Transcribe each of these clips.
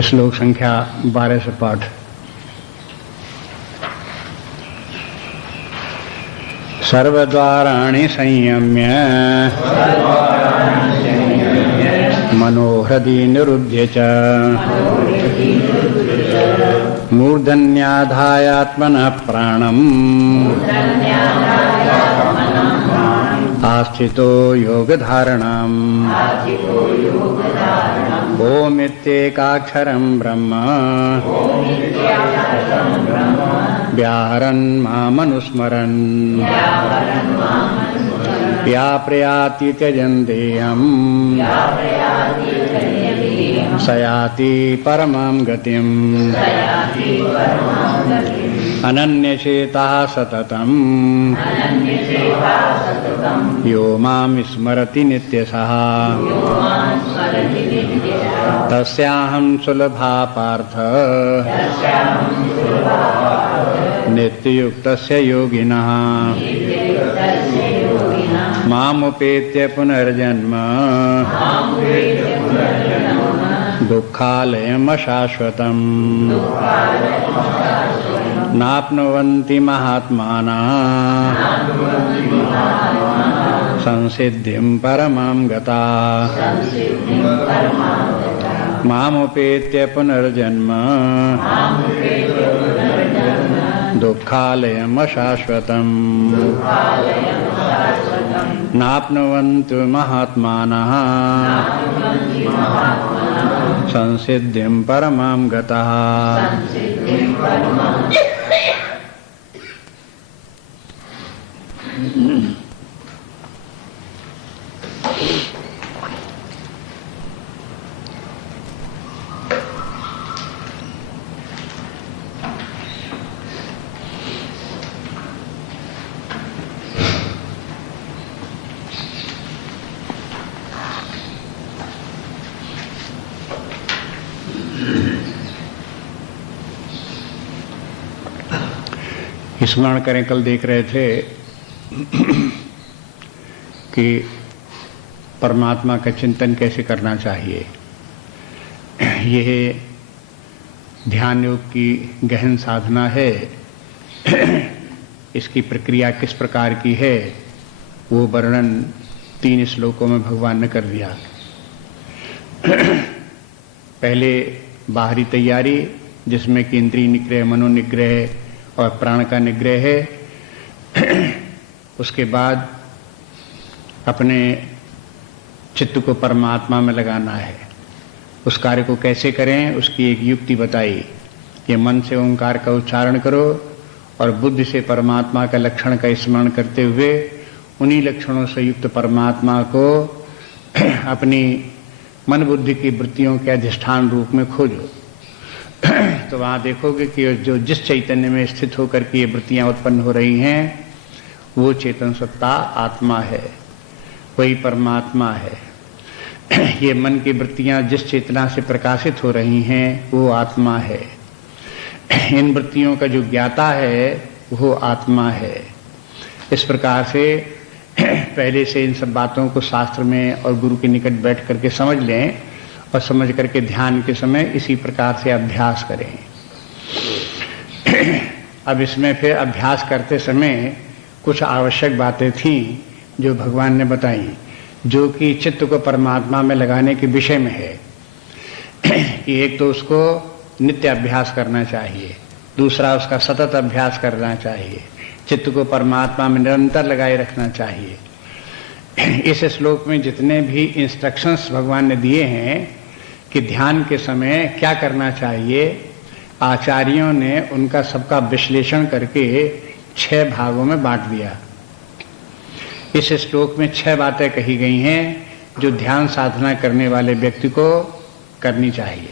श्लोक संख्या 12 से पाठ। सर्वद्वाराणि संयम्य मनोहृदि निरुध्य च मूर्धन्याधायात्मनः प्राणम् आस्थितो योगधारणम् ओमित्येकाक्षरं ब्रह्म व्याहरन् मामनुस्मरन् या प्रयाति त्यजन् देहम् स याति परमां गतिम् अनन्यचेतः सततम् यो मां स्मरति नित्यशः तस्याहं सुलभा पार्थ नित्ययुक्तस्य योगिनः मामुपेत्य पुनर्जन्म दुःखालयमशाश्वतम् नाप्नुवन्ति महात्मानः संसिद्धिं परमां गताः मामुपेत्य पुनर्जन्म दुःखालयमशाश्वतम् नाप्नुवन्तु महात्मानः संसिद्धिं परमां गताः। स्मरण करें, कल देख रहे थे कि परमात्मा का चिंतन कैसे करना चाहिए। यह ध्यान योग की गहन साधना है। इसकी प्रक्रिया किस प्रकार की है वो वर्णन 3 श्लोकों में भगवान ने कर दिया। पहले बाहरी तैयारी, जिसमें कि इंद्रिय निग्रह, मनोनिग्रह और प्राण का निग्रह है। उसके बाद अपने चित्त को परमात्मा में लगाना है। उस कार्य को कैसे करें उसकी एक युक्ति बताई। ये मन से ओंकार का उच्चारण करो और बुद्धि से परमात्मा का लक्षण का स्मरण करते हुए उन्हीं लक्षणों से युक्त परमात्मा को अपनी मन बुद्धि की वृत्तियों के अधिष्ठान रूप में खोजो। तो वहां देखोगे कि जो जिस चैतन्य में स्थित होकर के ये वृत्तियां उत्पन्न हो रही हैं वो चेतन सत्ता आत्मा है, वही परमात्मा है। ये मन की वृत्तियां जिस चेतना से प्रकाशित हो रही हैं वो आत्मा है। इन वृत्तियों का जो ज्ञाता है वो आत्मा है। इस प्रकार से पहले से इन सब बातों को शास्त्र में और गुरु के निकट बैठ करके समझ लें और समझ करके ध्यान के समय इसी प्रकार से अभ्यास करें। अब इसमें फिर अभ्यास करते समय कुछ आवश्यक बातें थीं जो भगवान ने बताई, जो कि चित्त को परमात्मा में लगाने के विषय में है। कि एक तो उसको नित्य अभ्यास करना चाहिए, दूसरा उसका सतत अभ्यास करना चाहिए, चित्त को परमात्मा में निरंतर लगाए रखना चाहिए। इस श्लोक में जितने भी इंस्ट्रक्शंस भगवान ने दिए हैं कि ध्यान के समय क्या करना चाहिए, आचार्यों ने उनका सबका विश्लेषण करके 6 भागों में बांट दिया। इस श्लोक में 6 बातें कही गई हैं जो ध्यान साधना करने वाले व्यक्ति को करनी चाहिए।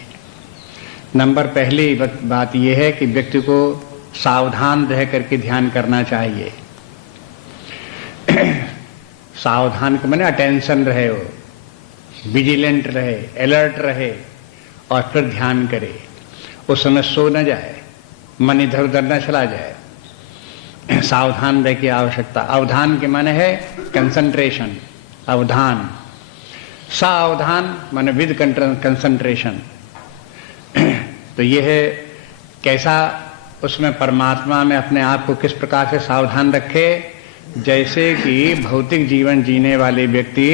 नंबर पहली बात यह है कि व्यक्ति को सावधान रह करके ध्यान करना चाहिए। सावधान के माने अटेंशन रहे, हो विजिलेंट रहे, अलर्ट रहे और फिर ध्यान करे। उस समय सो न जाए, मन इधर उधर न चला जाए। सावधान रह की आवश्यकता। अवधान के माने है कंसंट्रेशन, अवधान। सावधान माने विद कंसंट्रेशन। तो यह कैसा उसमें परमात्मा में अपने आप को किस प्रकार से सावधान रखे, जैसे कि भौतिक जीवन जीने वाले व्यक्ति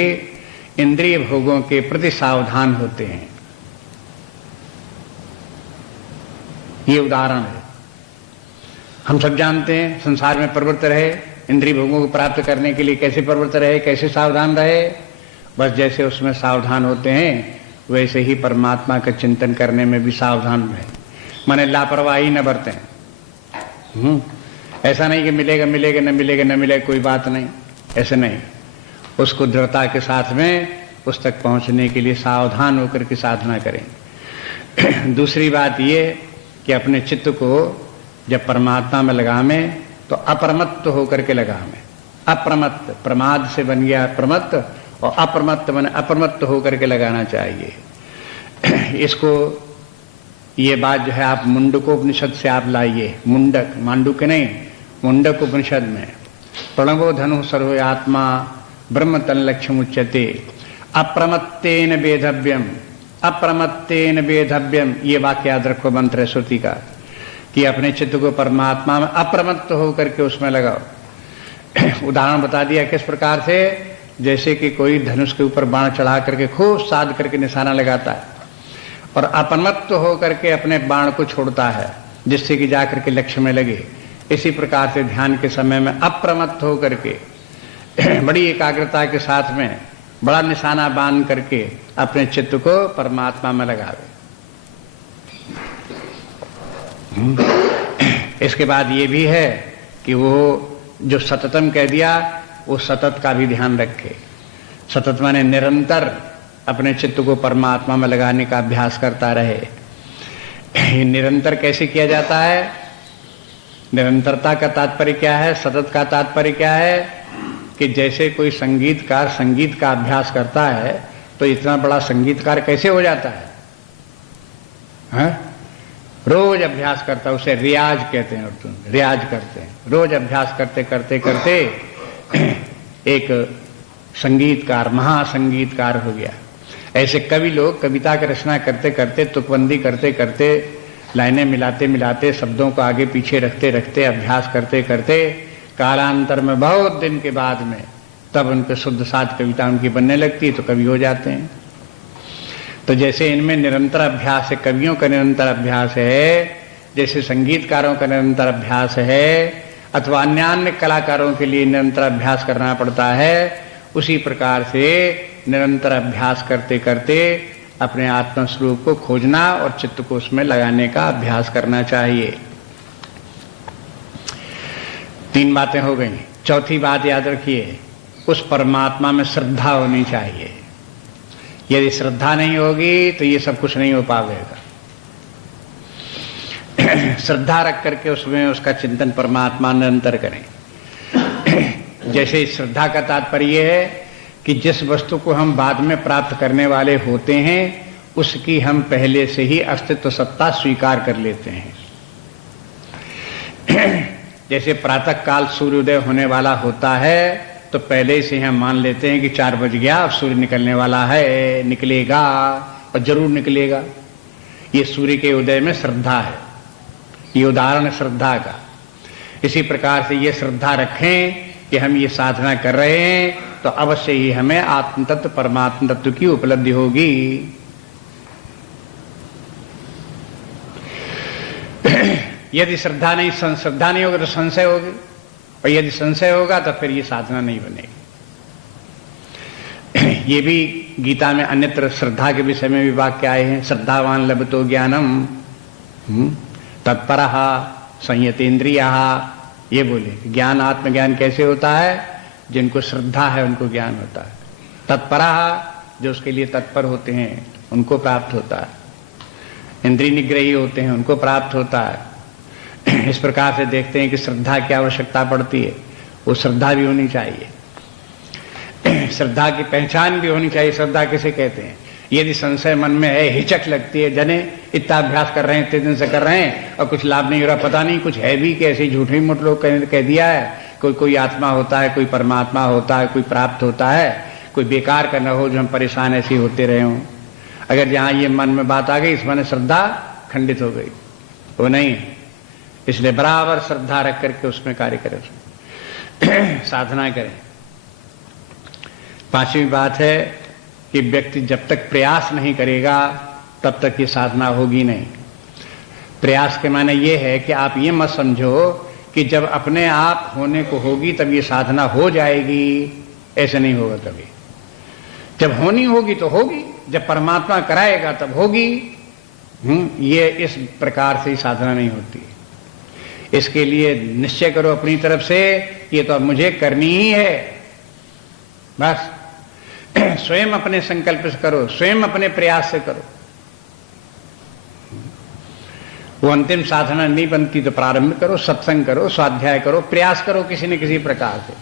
इंद्रिय भोगों के प्रति सावधान होते हैं। ये उदाहरण है। हम सब जानते हैं संसार में प्रवृत्त रहे, इंद्रिय भोगों को प्राप्त करने के लिए कैसे प्रवृत्त रहे, कैसे सावधान रहे। बस जैसे उसमें सावधान होते हैं वैसे ही परमात्मा का चिंतन करने में भी सावधान रहे, माने लापरवाही न बरतें। ऐसा नहीं कि मिलेगा मिलेगा न मिलेगा न मिलेगा कोई बात नहीं, ऐसे नहीं। उसको दृढ़ता के साथ में उस तक पहुंचने के लिए सावधान होकर के साधना करें। दूसरी बात ये कि अपने चित्त को जब परमात्मा में लगावें तो अप्रमत्त होकर के लगावें। अप्रमत्त, प्रमाद से बन गया प्रमत्त, और अप्रमत्त बने अप्रमत्त होकर के लगाना चाहिए। इसको ये बात जो है आप मुंडकोपनिषद से आप लाइए। मुंडक, मांडुक नहीं, मुंडक उपनिषद में प्रणवो धनु सर्व आत्मा ब्रह्म तन्लक्ष्यम उच्यते अप्रमत्तेन वेधव्यम, अप्रमत्तेन वेधव्यम। ये वाक्य याद रखो, मंत्र है श्रुति का, कि अपने चित्त को परमात्मा में अप्रमत्त होकर के उसमें लगाओ। उदाहरण बता दिया किस प्रकार से, जैसे कि कोई धनुष के ऊपर बाण चढ़ा करके खूब साध करके निशाना लगाता है और अप्रमत्त होकर के अपने बाण को छोड़ता है जिससे कि जाकर के लक्ष्य में लगे। इसी प्रकार से ध्यान के समय में अप्रमत्त होकर के बड़ी एकाग्रता के साथ में बड़ा निशाना बांध करके अपने चित्त को परमात्मा में लगावे। इसके बाद ये भी है कि वो जो सततम कह दिया, वो सतत का भी ध्यान रखे। सतत माने निरंतर अपने चित्त को परमात्मा में लगाने का अभ्यास करता रहे। ये निरंतर कैसे किया जाता है? निरंतरता का तात्पर्य क्या है, सतत का तात्पर्य क्या है कि जैसे कोई संगीतकार संगीत का अभ्यास करता है तो इतना बड़ा संगीतकार कैसे हो जाता है? रोज अभ्यास करता है, उसे रियाज कहते हैं। और रियाज करते हैं, रोज अभ्यास करते करते करते एक संगीतकार, महासंगीतकार हो गया। ऐसे कवि लोग कविता की रचना करते करते, तुकबंदी करते करते, लाइनें मिलाते मिलाते, शब्दों को आगे पीछे रखते रखते, अभ्यास करते करते, कालांतर में बहुत दिन के बाद में तब उनके शुद्ध साध कविता उनकी बनने लगती है तो कवि हो जाते हैं। तो जैसे इनमें निरंतर अभ्यास है, कवियों का निरंतर अभ्यास है, जैसे संगीतकारों का निरंतर अभ्यास है, अथवा अन्य अन्य कलाकारों के लिए निरंतर अभ्यास करना पड़ता है, उसी प्रकार से निरंतर अभ्यास करते करते अपने आत्म स्वरूप को खोजना और चित्त को उसमें लगाने का अभ्यास करना चाहिए। 3 बातें हो गई। चौथी बात याद रखिए, उस परमात्मा में श्रद्धा होनी चाहिए। यदि श्रद्धा नहीं होगी तो ये सब कुछ नहीं हो पाएगा। श्रद्धा रख करके उसमें उसका चिंतन परमात्मा निरंतर करें। जैसे श्रद्धा का तात्पर्य है कि जिस वस्तु को हम बाद में प्राप्त करने वाले होते हैं उसकी हम पहले से ही अस्तित्व सत्ता स्वीकार कर लेते हैं। जैसे प्रातः काल सूर्योदय होने वाला होता है तो पहले से हम मान लेते हैं कि 4 बज गया, अब सूर्य निकलने वाला है, निकलेगा और जरूर निकलेगा। ये सूर्य के उदय में श्रद्धा है, ये उदाहरण श्रद्धा का। इसी प्रकार से ये श्रद्धा रखें कि हम ये साधना कर रहे हैं तो अवश्य ही हमें आत्म तत्व परमात्म तत्व की उपलब्धि होगी। यदि श्रद्धा नहीं होगी तो संशय होगी, और यदि संशय होगा तो फिर ये साधना नहीं बनेगी। ये भी गीता में अन्यत्र श्रद्धा के विषय में भी वाक्य आए हैं। श्रद्धावान लभतो ज्ञानम तत्परः संयतेन्द्रियः। ये बोले ज्ञान, आत्मज्ञान कैसे होता है? जिनको श्रद्धा है उनको ज्ञान होता है। तत्परः, जो उसके लिए तत्पर होते हैं उनको प्राप्त होता है। इंद्रिय निग्रही होते हैं उनको प्राप्त होता है। इस प्रकार से देखते हैं कि श्रद्धा की आवश्यकता पड़ती है, वो श्रद्धा भी होनी चाहिए। श्रद्धा की पहचान भी होनी चाहिए। श्रद्धा किसे कहते हैं? यदि संशय मन में है, हिचक लगती है, जने इतना अभ्यास कर रहे हैं, इतने दिन से कर रहे हैं और कुछ लाभ नहीं हो रहा, पता नहीं कुछ है भी कैसे, झूठे मूठ लोग कह दिया है, कोई आत्मा होता है, कोई परमात्मा होता है, कोई प्राप्त होता है, कोई बेकार का न हो जो हम परेशान ऐसे होते रहे हों। अगर जहां ये मन में बात आ गई, इस माने श्रद्धा खंडित हो गई, वो नहीं है। इसलिए बराबर श्रद्धा रख करके उसमें कार्य करें, साधना करें। पांचवी बात है कि व्यक्ति जब तक प्रयास नहीं करेगा तब तक ये साधना होगी नहीं। प्रयास के माने ये है कि आप ये मत समझो कि जब अपने आप होने को होगी तब ये साधना हो जाएगी, ऐसे नहीं होगा कभी। जब होनी होगी तो होगी, जब परमात्मा कराएगा तब होगी। ये इस प्रकार से ही साधना नहीं होती। इसके लिए निश्चय करो अपनी तरफ से, ये तो अब मुझे करनी ही है, बस। स्वयं अपने संकल्प से करो, स्वयं अपने प्रयास से करो। वो अंतिम साधना नहीं बनती तो प्रारंभ करो, सत्संग करो, स्वाध्याय करो, प्रयास करो किसी न किसी प्रकार से,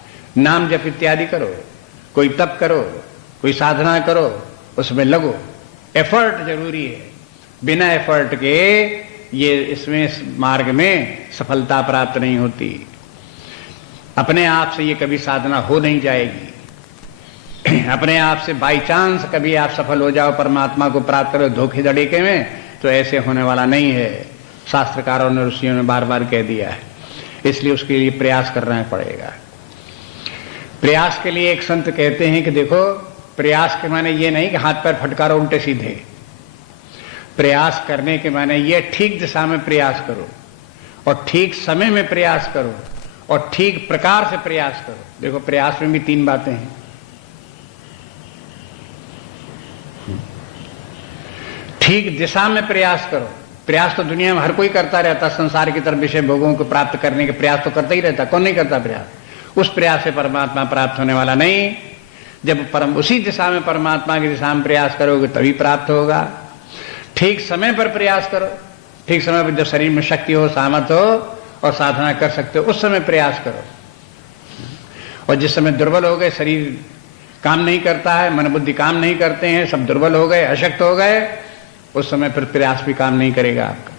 नाम जप इत्यादि करो, कोई तप करो, कोई साधना करो, उसमें लगो। एफर्ट जरूरी है, बिना एफर्ट के ये इसमें इस मार्ग में सफलता प्राप्त नहीं होती। अपने आप से ये कभी साधना हो नहीं जाएगी। अपने आप से बाई चांस कभी आप सफल हो जाओ, परमात्मा को प्राप्त करो धोखेधड़ी के में, तो ऐसे होने वाला नहीं है। शास्त्रकारों ने, ऋषियों ने बार बार कह दिया है। इसलिए उसके लिए प्रयास करना पड़ेगा। प्रयास के लिए एक संत कहते हैं कि देखो, प्रयास के माने ये नहीं कि हाथ पैर फटकारो उल्टे सीधे। प्रयास करने के माने ये ठीक दिशा में प्रयास करो, और ठीक समय में प्रयास करो, और ठीक प्रकार से प्रयास करो। देखो, प्रयास में भी तीन बातें हैं। ठीक दिशा में प्रयास करो। प्रयास तो दुनिया में हर कोई करता रहता, संसार की तरफ विषय भोगों को प्राप्त करने के प्रयास तो करता ही रहता। कौन नहीं करता प्रयास? उस प्रयास से परमात्मा प्राप्त होने वाला नहीं। जब उसी दिशा में, परमात्मा की दिशा में प्रयास करोगे तभी प्राप्त होगा। ठीक समय पर प्रयास करो। ठीक समय पर जब शरीर में शक्ति हो, सामर्थ्य हो और साधना कर सकते हो, उस समय प्रयास करो। और जिस समय दुर्बल हो गए, शरीर काम नहीं करता है, मन बुद्धि काम नहीं करते हैं, सब दुर्बल हो गए, अशक्त हो गए, उस समय फिर प्रयास भी काम नहीं करेगा आपका।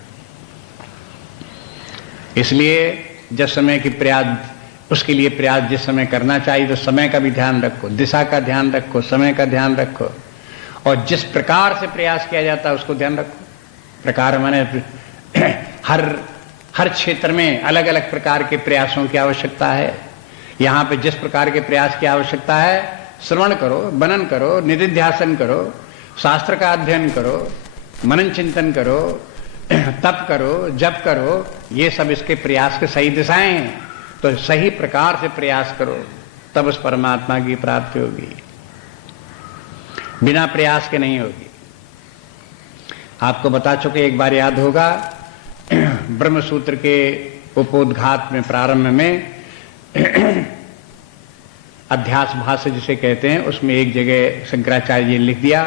इसलिए जिस समय की प्रयास, उसके लिए प्रयास जिस समय करना चाहिए तो समय का भी ध्यान रखो, दिशा का ध्यान रखो, समय का ध्यान रखो, और जिस प्रकार से प्रयास किया जाता है उसको ध्यान रखो। प्रकार माने हर क्षेत्र में अलग अलग प्रकार के प्रयासों की आवश्यकता है। यहां पे जिस प्रकार के प्रयास की आवश्यकता है, श्रवण करो, मनन करो, निधिध्यासन करो, शास्त्र का अध्ययन करो, मनन चिंतन करो, तप करो, जप करो, ये सब इसके प्रयास के सही दिशाएं हैं। तो सही प्रकार से प्रयास करो, तब उस परमात्मा की प्राप्ति होगी। बिना प्रयास के नहीं होगी। आपको बता चुके, एक बार याद होगा, ब्रह्म सूत्र के उपोद्घात में प्रारंभ में अध्यास भाष्य जिसे कहते हैं, उसमें एक जगह शंकराचार्य जी ने लिख दिया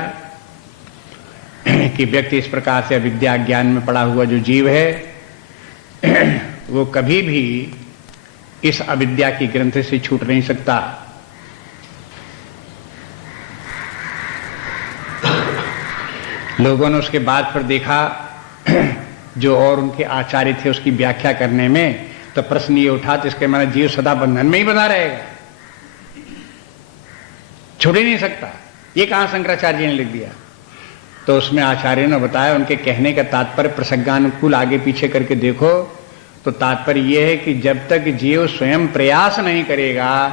कि व्यक्ति इस प्रकार से अविद्या ज्ञान में पड़ा हुआ जो जीव है वो कभी भी इस अविद्या की ग्रंथि से छूट नहीं सकता। लोगों ने उसके बाद पर देखा, जो और उनके आचार्य थे उसकी व्याख्या करने में, तो प्रश्न ये उठा, तो इसके माने जीव सदा बंधन में ही बना रहेगा, छूट ही नहीं सकता। ये कहां शंकराचार्य ने लिख दिया? तो उसमें आचार्य ने बताया, उनके कहने का तात्पर्य प्रसंगानुकूल आगे पीछे करके देखो तो तात्पर्य यह है कि जब तक जीव स्वयं प्रयास नहीं करेगा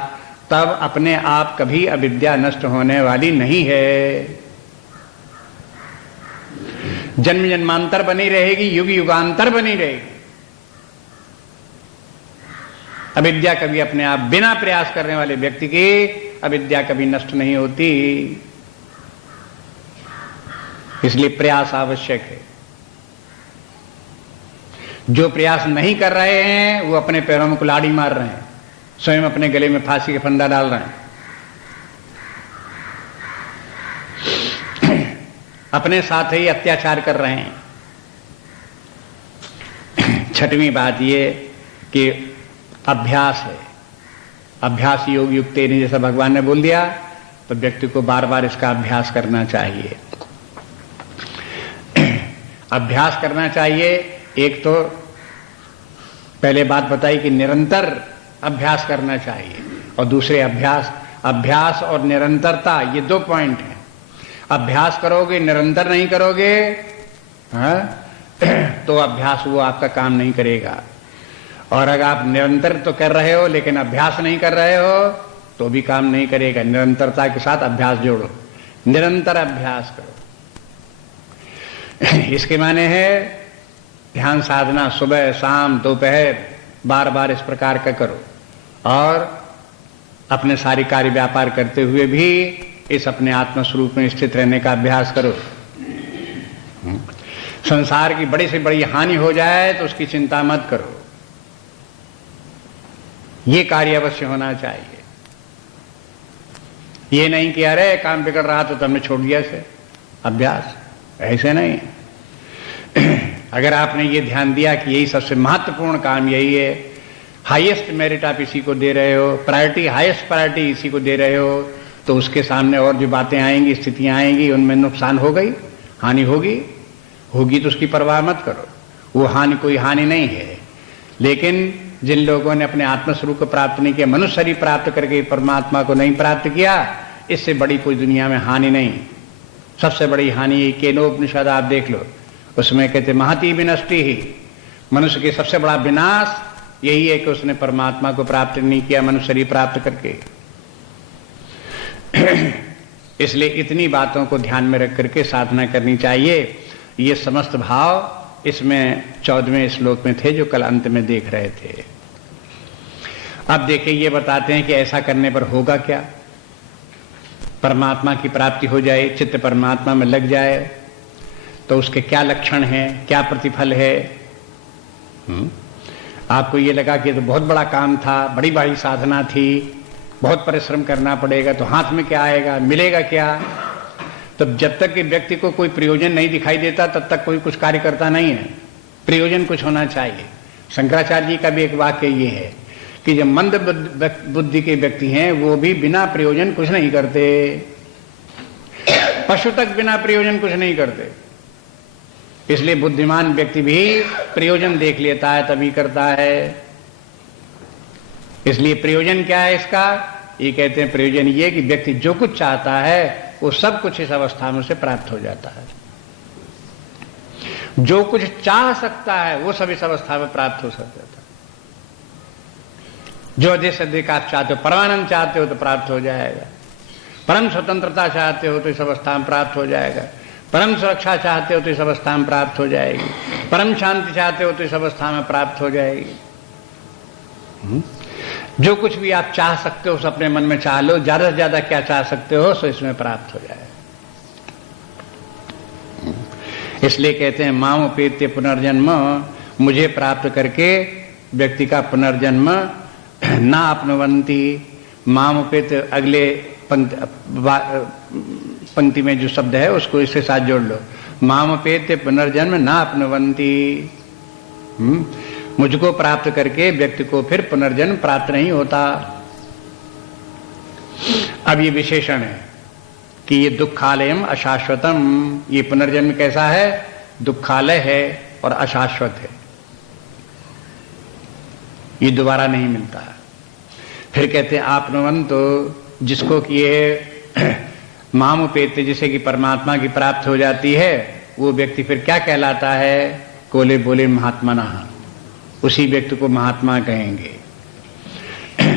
तब अपने आप कभी अविद्या नष्ट होने वाली नहीं है। जन्म जन्मांतर बनी रहेगी, युग युगांतर बनी रहेगी। अविद्या कभी अपने आप, बिना प्रयास करने वाले व्यक्ति की अविद्या कभी नष्ट नहीं होती। इसलिए प्रयास आवश्यक है। जो प्रयास नहीं कर रहे हैं वो अपने पैरों में कुल्हाड़ी मार रहे हैं, स्वयं अपने गले में फांसी का फंदा डाल रहे हैं, अपने साथ ही अत्याचार कर रहे हैं। छठवीं बात ये कि अभ्यास है। अभ्यास योग युक्ते, जैसा भगवान ने बोल दिया, तो व्यक्ति को बार बार इसका अभ्यास करना चाहिए। अभ्यास करना चाहिए। एक तो पहले बात बताई कि निरंतर अभ्यास करना चाहिए, और दूसरे अभ्यास और निरंतरता, ये दो पॉइंट हैं। अभ्यास करोगे, निरंतर नहीं करोगे, तो अभ्यास वो आपका काम नहीं करेगा। और अगर आप निरंतर तो कर रहे हो लेकिन अभ्यास नहीं कर रहे हो तो भी काम नहीं करेगा। निरंतरता के साथ अभ्यास जोड़ो, निरंतर अभ्यास करो। इसके माने है ध्यान साधना सुबह शाम दोपहर बार बार इस प्रकार का करो और अपने सारी कार्य व्यापार करते हुए भी इस अपने आत्म स्वरूप में स्थित रहने का अभ्यास करो। संसार की बड़ी से बड़ी हानि हो जाए तो उसकी चिंता मत करो, ये कार्य अवश्य होना चाहिए। ये नहीं कि अरे काम बिगड़ रहा तो तुमने छोड़ दिया से अभ्यास, ऐसे नहीं। अगर आपने ये ध्यान दिया कि यही सबसे महत्वपूर्ण काम यही है, हाईएस्ट मेरिट आप इसी को दे रहे हो, प्रायोरिटी हाईएस्ट प्रायोरिटी इसी को दे रहे हो, तो उसके सामने और जो बातें आएंगी स्थितियां आएंगी उनमें नुकसान हो गई, हानि होगी तो उसकी परवाह मत करो। वो हानि कोई हानि नहीं है। लेकिन जिन लोगों ने अपने आत्मस्वरूप को प्राप्त नहीं किया, मनुष्य शरीर प्राप्त करके परमात्मा को नहीं प्राप्त किया, इससे बड़ी कोई दुनिया में हानि नहीं। सबसे बड़ी हानि केनोपनिषद आप देख लो, उसमें कहते महती विनष्टि ही, मनुष्य के सबसे बड़ा विनाश यही है कि उसने परमात्मा को प्राप्त नहीं किया मनुष्य शरीर प्राप्त करके। इसलिए इतनी बातों को ध्यान में रख करके साधना करनी चाहिए। ये समस्त भाव इसमें 14वें श्लोक में थे जो कल अंत में देख रहे थे। अब देखिए ये बताते हैं कि ऐसा करने पर होगा क्या। परमात्मा की प्राप्ति हो जाए, चित्त परमात्मा में लग जाए तो उसके क्या लक्षण हैं, क्या प्रतिफल है। आपको ये लगा कि ये तो बहुत बड़ा काम था, बड़ी बड़ी साधना थी, बहुत परिश्रम करना पड़ेगा, तो हाथ में क्या आएगा, मिलेगा क्या। तब जब तक कि व्यक्ति को कोई प्रयोजन नहीं दिखाई देता तब तक कोई कुछ कार्य करता नहीं है। प्रयोजन कुछ होना चाहिए। शंकराचार्य जी का भी एक वाक्य ये है कि जो मंद बुद्धि के व्यक्ति हैं वो भी बिना प्रयोजन कुछ नहीं करते, पशु तक बिना प्रयोजन कुछ नहीं करते। इसलिए बुद्धिमान व्यक्ति भी प्रयोजन देख लेता है तभी करता है। इसलिए प्रयोजन क्या है इसका, ये कहते हैं प्रयोजन ये कि व्यक्ति जो कुछ चाहता है वो सब कुछ इस अवस्था में से प्राप्त हो जाता है। जो कुछ चाह सकता है वो सब इस अवस्था में प्राप्त हो सकता है। जो अधिक अधिक आप चाहते हो, परमानंद चाहते हो तो प्राप्त हो जाएगा। परम स्वतंत्रता चाहते हो तो इस अवस्था में प्राप्त हो जाएगा। परम सुरक्षा चाहते हो तो इस अवस्था में प्राप्त हो जाएगी। परम शांति चाहते हो तो इस अवस्था में प्राप्त हो जाएगी। जो कुछ भी आप चाह सकते हो उस अपने मन में चाह लो, ज्यादा से ज्यादा क्या चाह सकते हो सो इसमें प्राप्त हो जाए। इसलिए कहते हैं मामुपेत्य पुनर्जन्म, मुझे प्राप्त करके व्यक्ति का पुनर्जन्म ना अपनवंती। मामुपेत्य अगले पंक्ति में जो शब्द है उसको इसके साथ जोड़ लो, मामुपेत्य पुनर्जन्म ना अपनवंती। मुझको प्राप्त करके व्यक्ति को फिर पुनर्जन्म प्राप्त नहीं होता। अब ये विशेषण है कि ये दुखालयम अशाश्वतम, ये पुनर्जन्म कैसा है, दुखालय है और अशाश्वत है, ये दोबारा नहीं मिलता है। फिर कहते हैं आपनवंतो, जिसको कि ये मामुपेत्य जिसे कि परमात्मा की प्राप्त हो जाती है वो व्यक्ति फिर क्या कहलाता है, कोले बोले महात्मना, उसी व्यक्ति को महात्मा कहेंगे।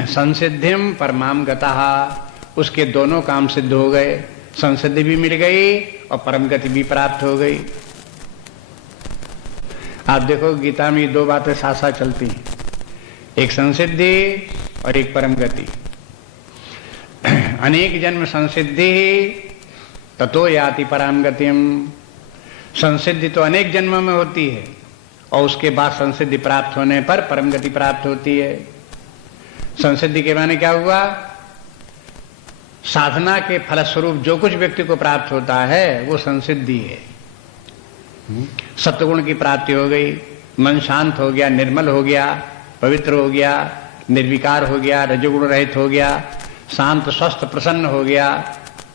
संसिद्धिम परमाम गतः, उसके दोनों काम सिद्ध हो गए, संसिद्धि भी मिल गई और परम गति भी प्राप्त हो गई। आप देखो गीता में ये दो बातें साथ साथ चलती हैं, एक संसिद्धि और एक परम गति। अनेक जन्म संसिद्धि ततो याति परम गतिम, संसिद्धि तो अनेक जन्मों में होती है और उसके बाद संसिद्धि प्राप्त होने पर परम गति प्राप्त होती है। संसिद्धि के माने क्या हुआ, साधना के फलस्वरूप जो कुछ व्यक्ति को प्राप्त होता है वो संसिद्धि है। सत्वगुण की प्राप्ति हो गई, मन शांत हो गया, निर्मल हो गया, पवित्र हो गया, निर्विकार हो गया, रजोगुण रहित हो गया, शांत स्वस्थ प्रसन्न हो गया,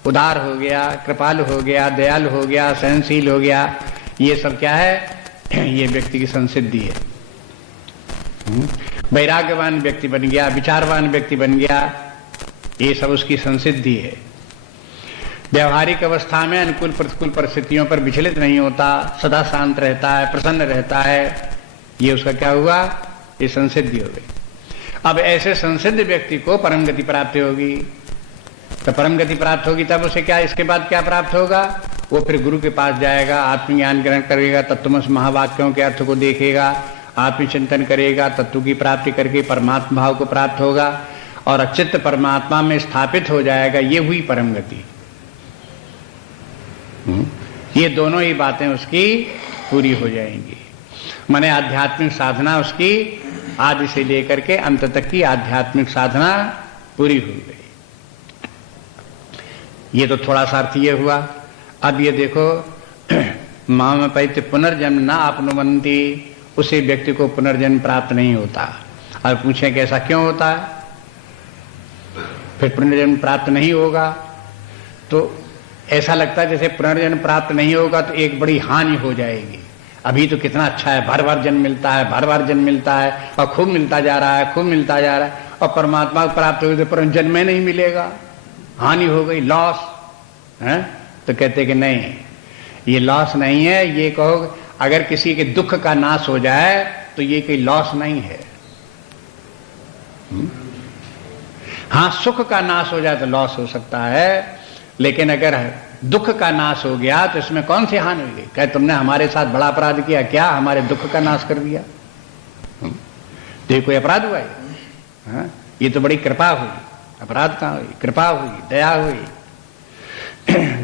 उदार हो गया, कृपालु हो गया, दयालु हो गया, सहनशील हो गया। ये सब क्या है, ये व्यक्ति की संसिद्धि है। वैराग्यवान व्यक्ति बन गया, विचारवान व्यक्ति बन गया, ये सब उसकी संसिद्धि है। व्यवहारिक अवस्था में अनुकूल प्रतिकूल परिस्थितियों पर विचलित नहीं होता, सदा शांत रहता है, प्रसन्न रहता है, ये उसका क्या हुआ? ये संसिद्धि हो गई। अब ऐसे संसिद्ध व्यक्ति को परम गति प्राप्त होगी। तो परम गति प्राप्त होगी तब उसे क्या, इसके बाद क्या प्राप्त होगा? वो फिर गुरु के पास जाएगा, आत्मज्ञान ग्रहण करेगा, तत्वमसि महावाक्यों के अर्थ को देखेगा, आत्मचिंतन करेगा, तत्व की प्राप्ति करके परमात्मा भाव को प्राप्त होगा और अचित्त परमात्मा में स्थापित हो जाएगा। ये हुई परम गति। ये दोनों ही बातें उसकी पूरी हो जाएंगी। माने आध्यात्मिक साधना उसकी आदि से लेकर के अंत तक की आध्यात्मिक साधना पूरी हो गई। ये तो थोड़ा सा अर्थ ये हुआ। अब ये देखो, माम पैत पुनर्जन्म न आपनुवन्ति, उसी व्यक्ति को पुनर्जन्म प्राप्त नहीं होता। और पूछें कि ऐसा क्यों होता है? फिर पुनर्जन्म प्राप्त नहीं होगा तो ऐसा लगता है जैसे पुनर्जन्म प्राप्त नहीं होगा तो एक बड़ी हानि हो जाएगी। अभी तो कितना अच्छा है, बार बार जन्म मिलता है, बार बार जन्म मिलता है और खूब मिलता जा रहा है, खूब मिलता जा रहा है, और परमात्मा को प्राप्त होगी तो पुनर्जन्म नहीं मिलेगा, हानि हो गई, लॉस है। तो कहते कि नहीं, ये लॉस नहीं है। ये कहो अगर किसी के दुख का नाश हो जाए तो ये कोई लॉस नहीं है। हाँ, सुख का नाश हो जाए तो लॉस हो सकता है, लेकिन अगर दुख का नाश हो गया तो इसमें कौन सी हानि हुई? क्या तुमने हमारे साथ बड़ा अपराध किया क्या? हमारे दुख का नाश कर दिया। तो ये कोई अपराध हुआ है? ये तो बड़ी कृपा हुई। अपराध कहाँ हुई? कृपा हुई, दया हुई।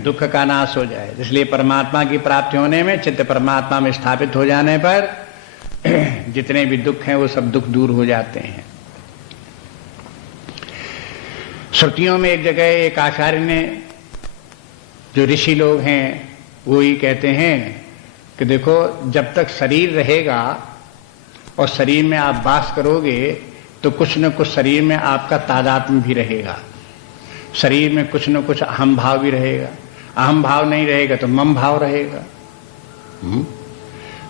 दुख का नाश हो जाए, इसलिए परमात्मा की प्राप्ति होने में, चित्त परमात्मा में स्थापित हो जाने पर जितने भी दुख हैं वो सब दुख दूर हो जाते हैं। श्रुतियों में एक जगह एक आचार्य ने, जो ऋषि लोग हैं, वो ही कहते हैं कि देखो, जब तक शरीर रहेगा और शरीर में आप वास करोगे तो कुछ न कुछ शरीर में आपका तादात्म्य भी रहेगा। शरीर में कुछ न कुछ अहम भाव भी रहेगा। अहम भाव नहीं रहेगा तो मम भाव रहेगा।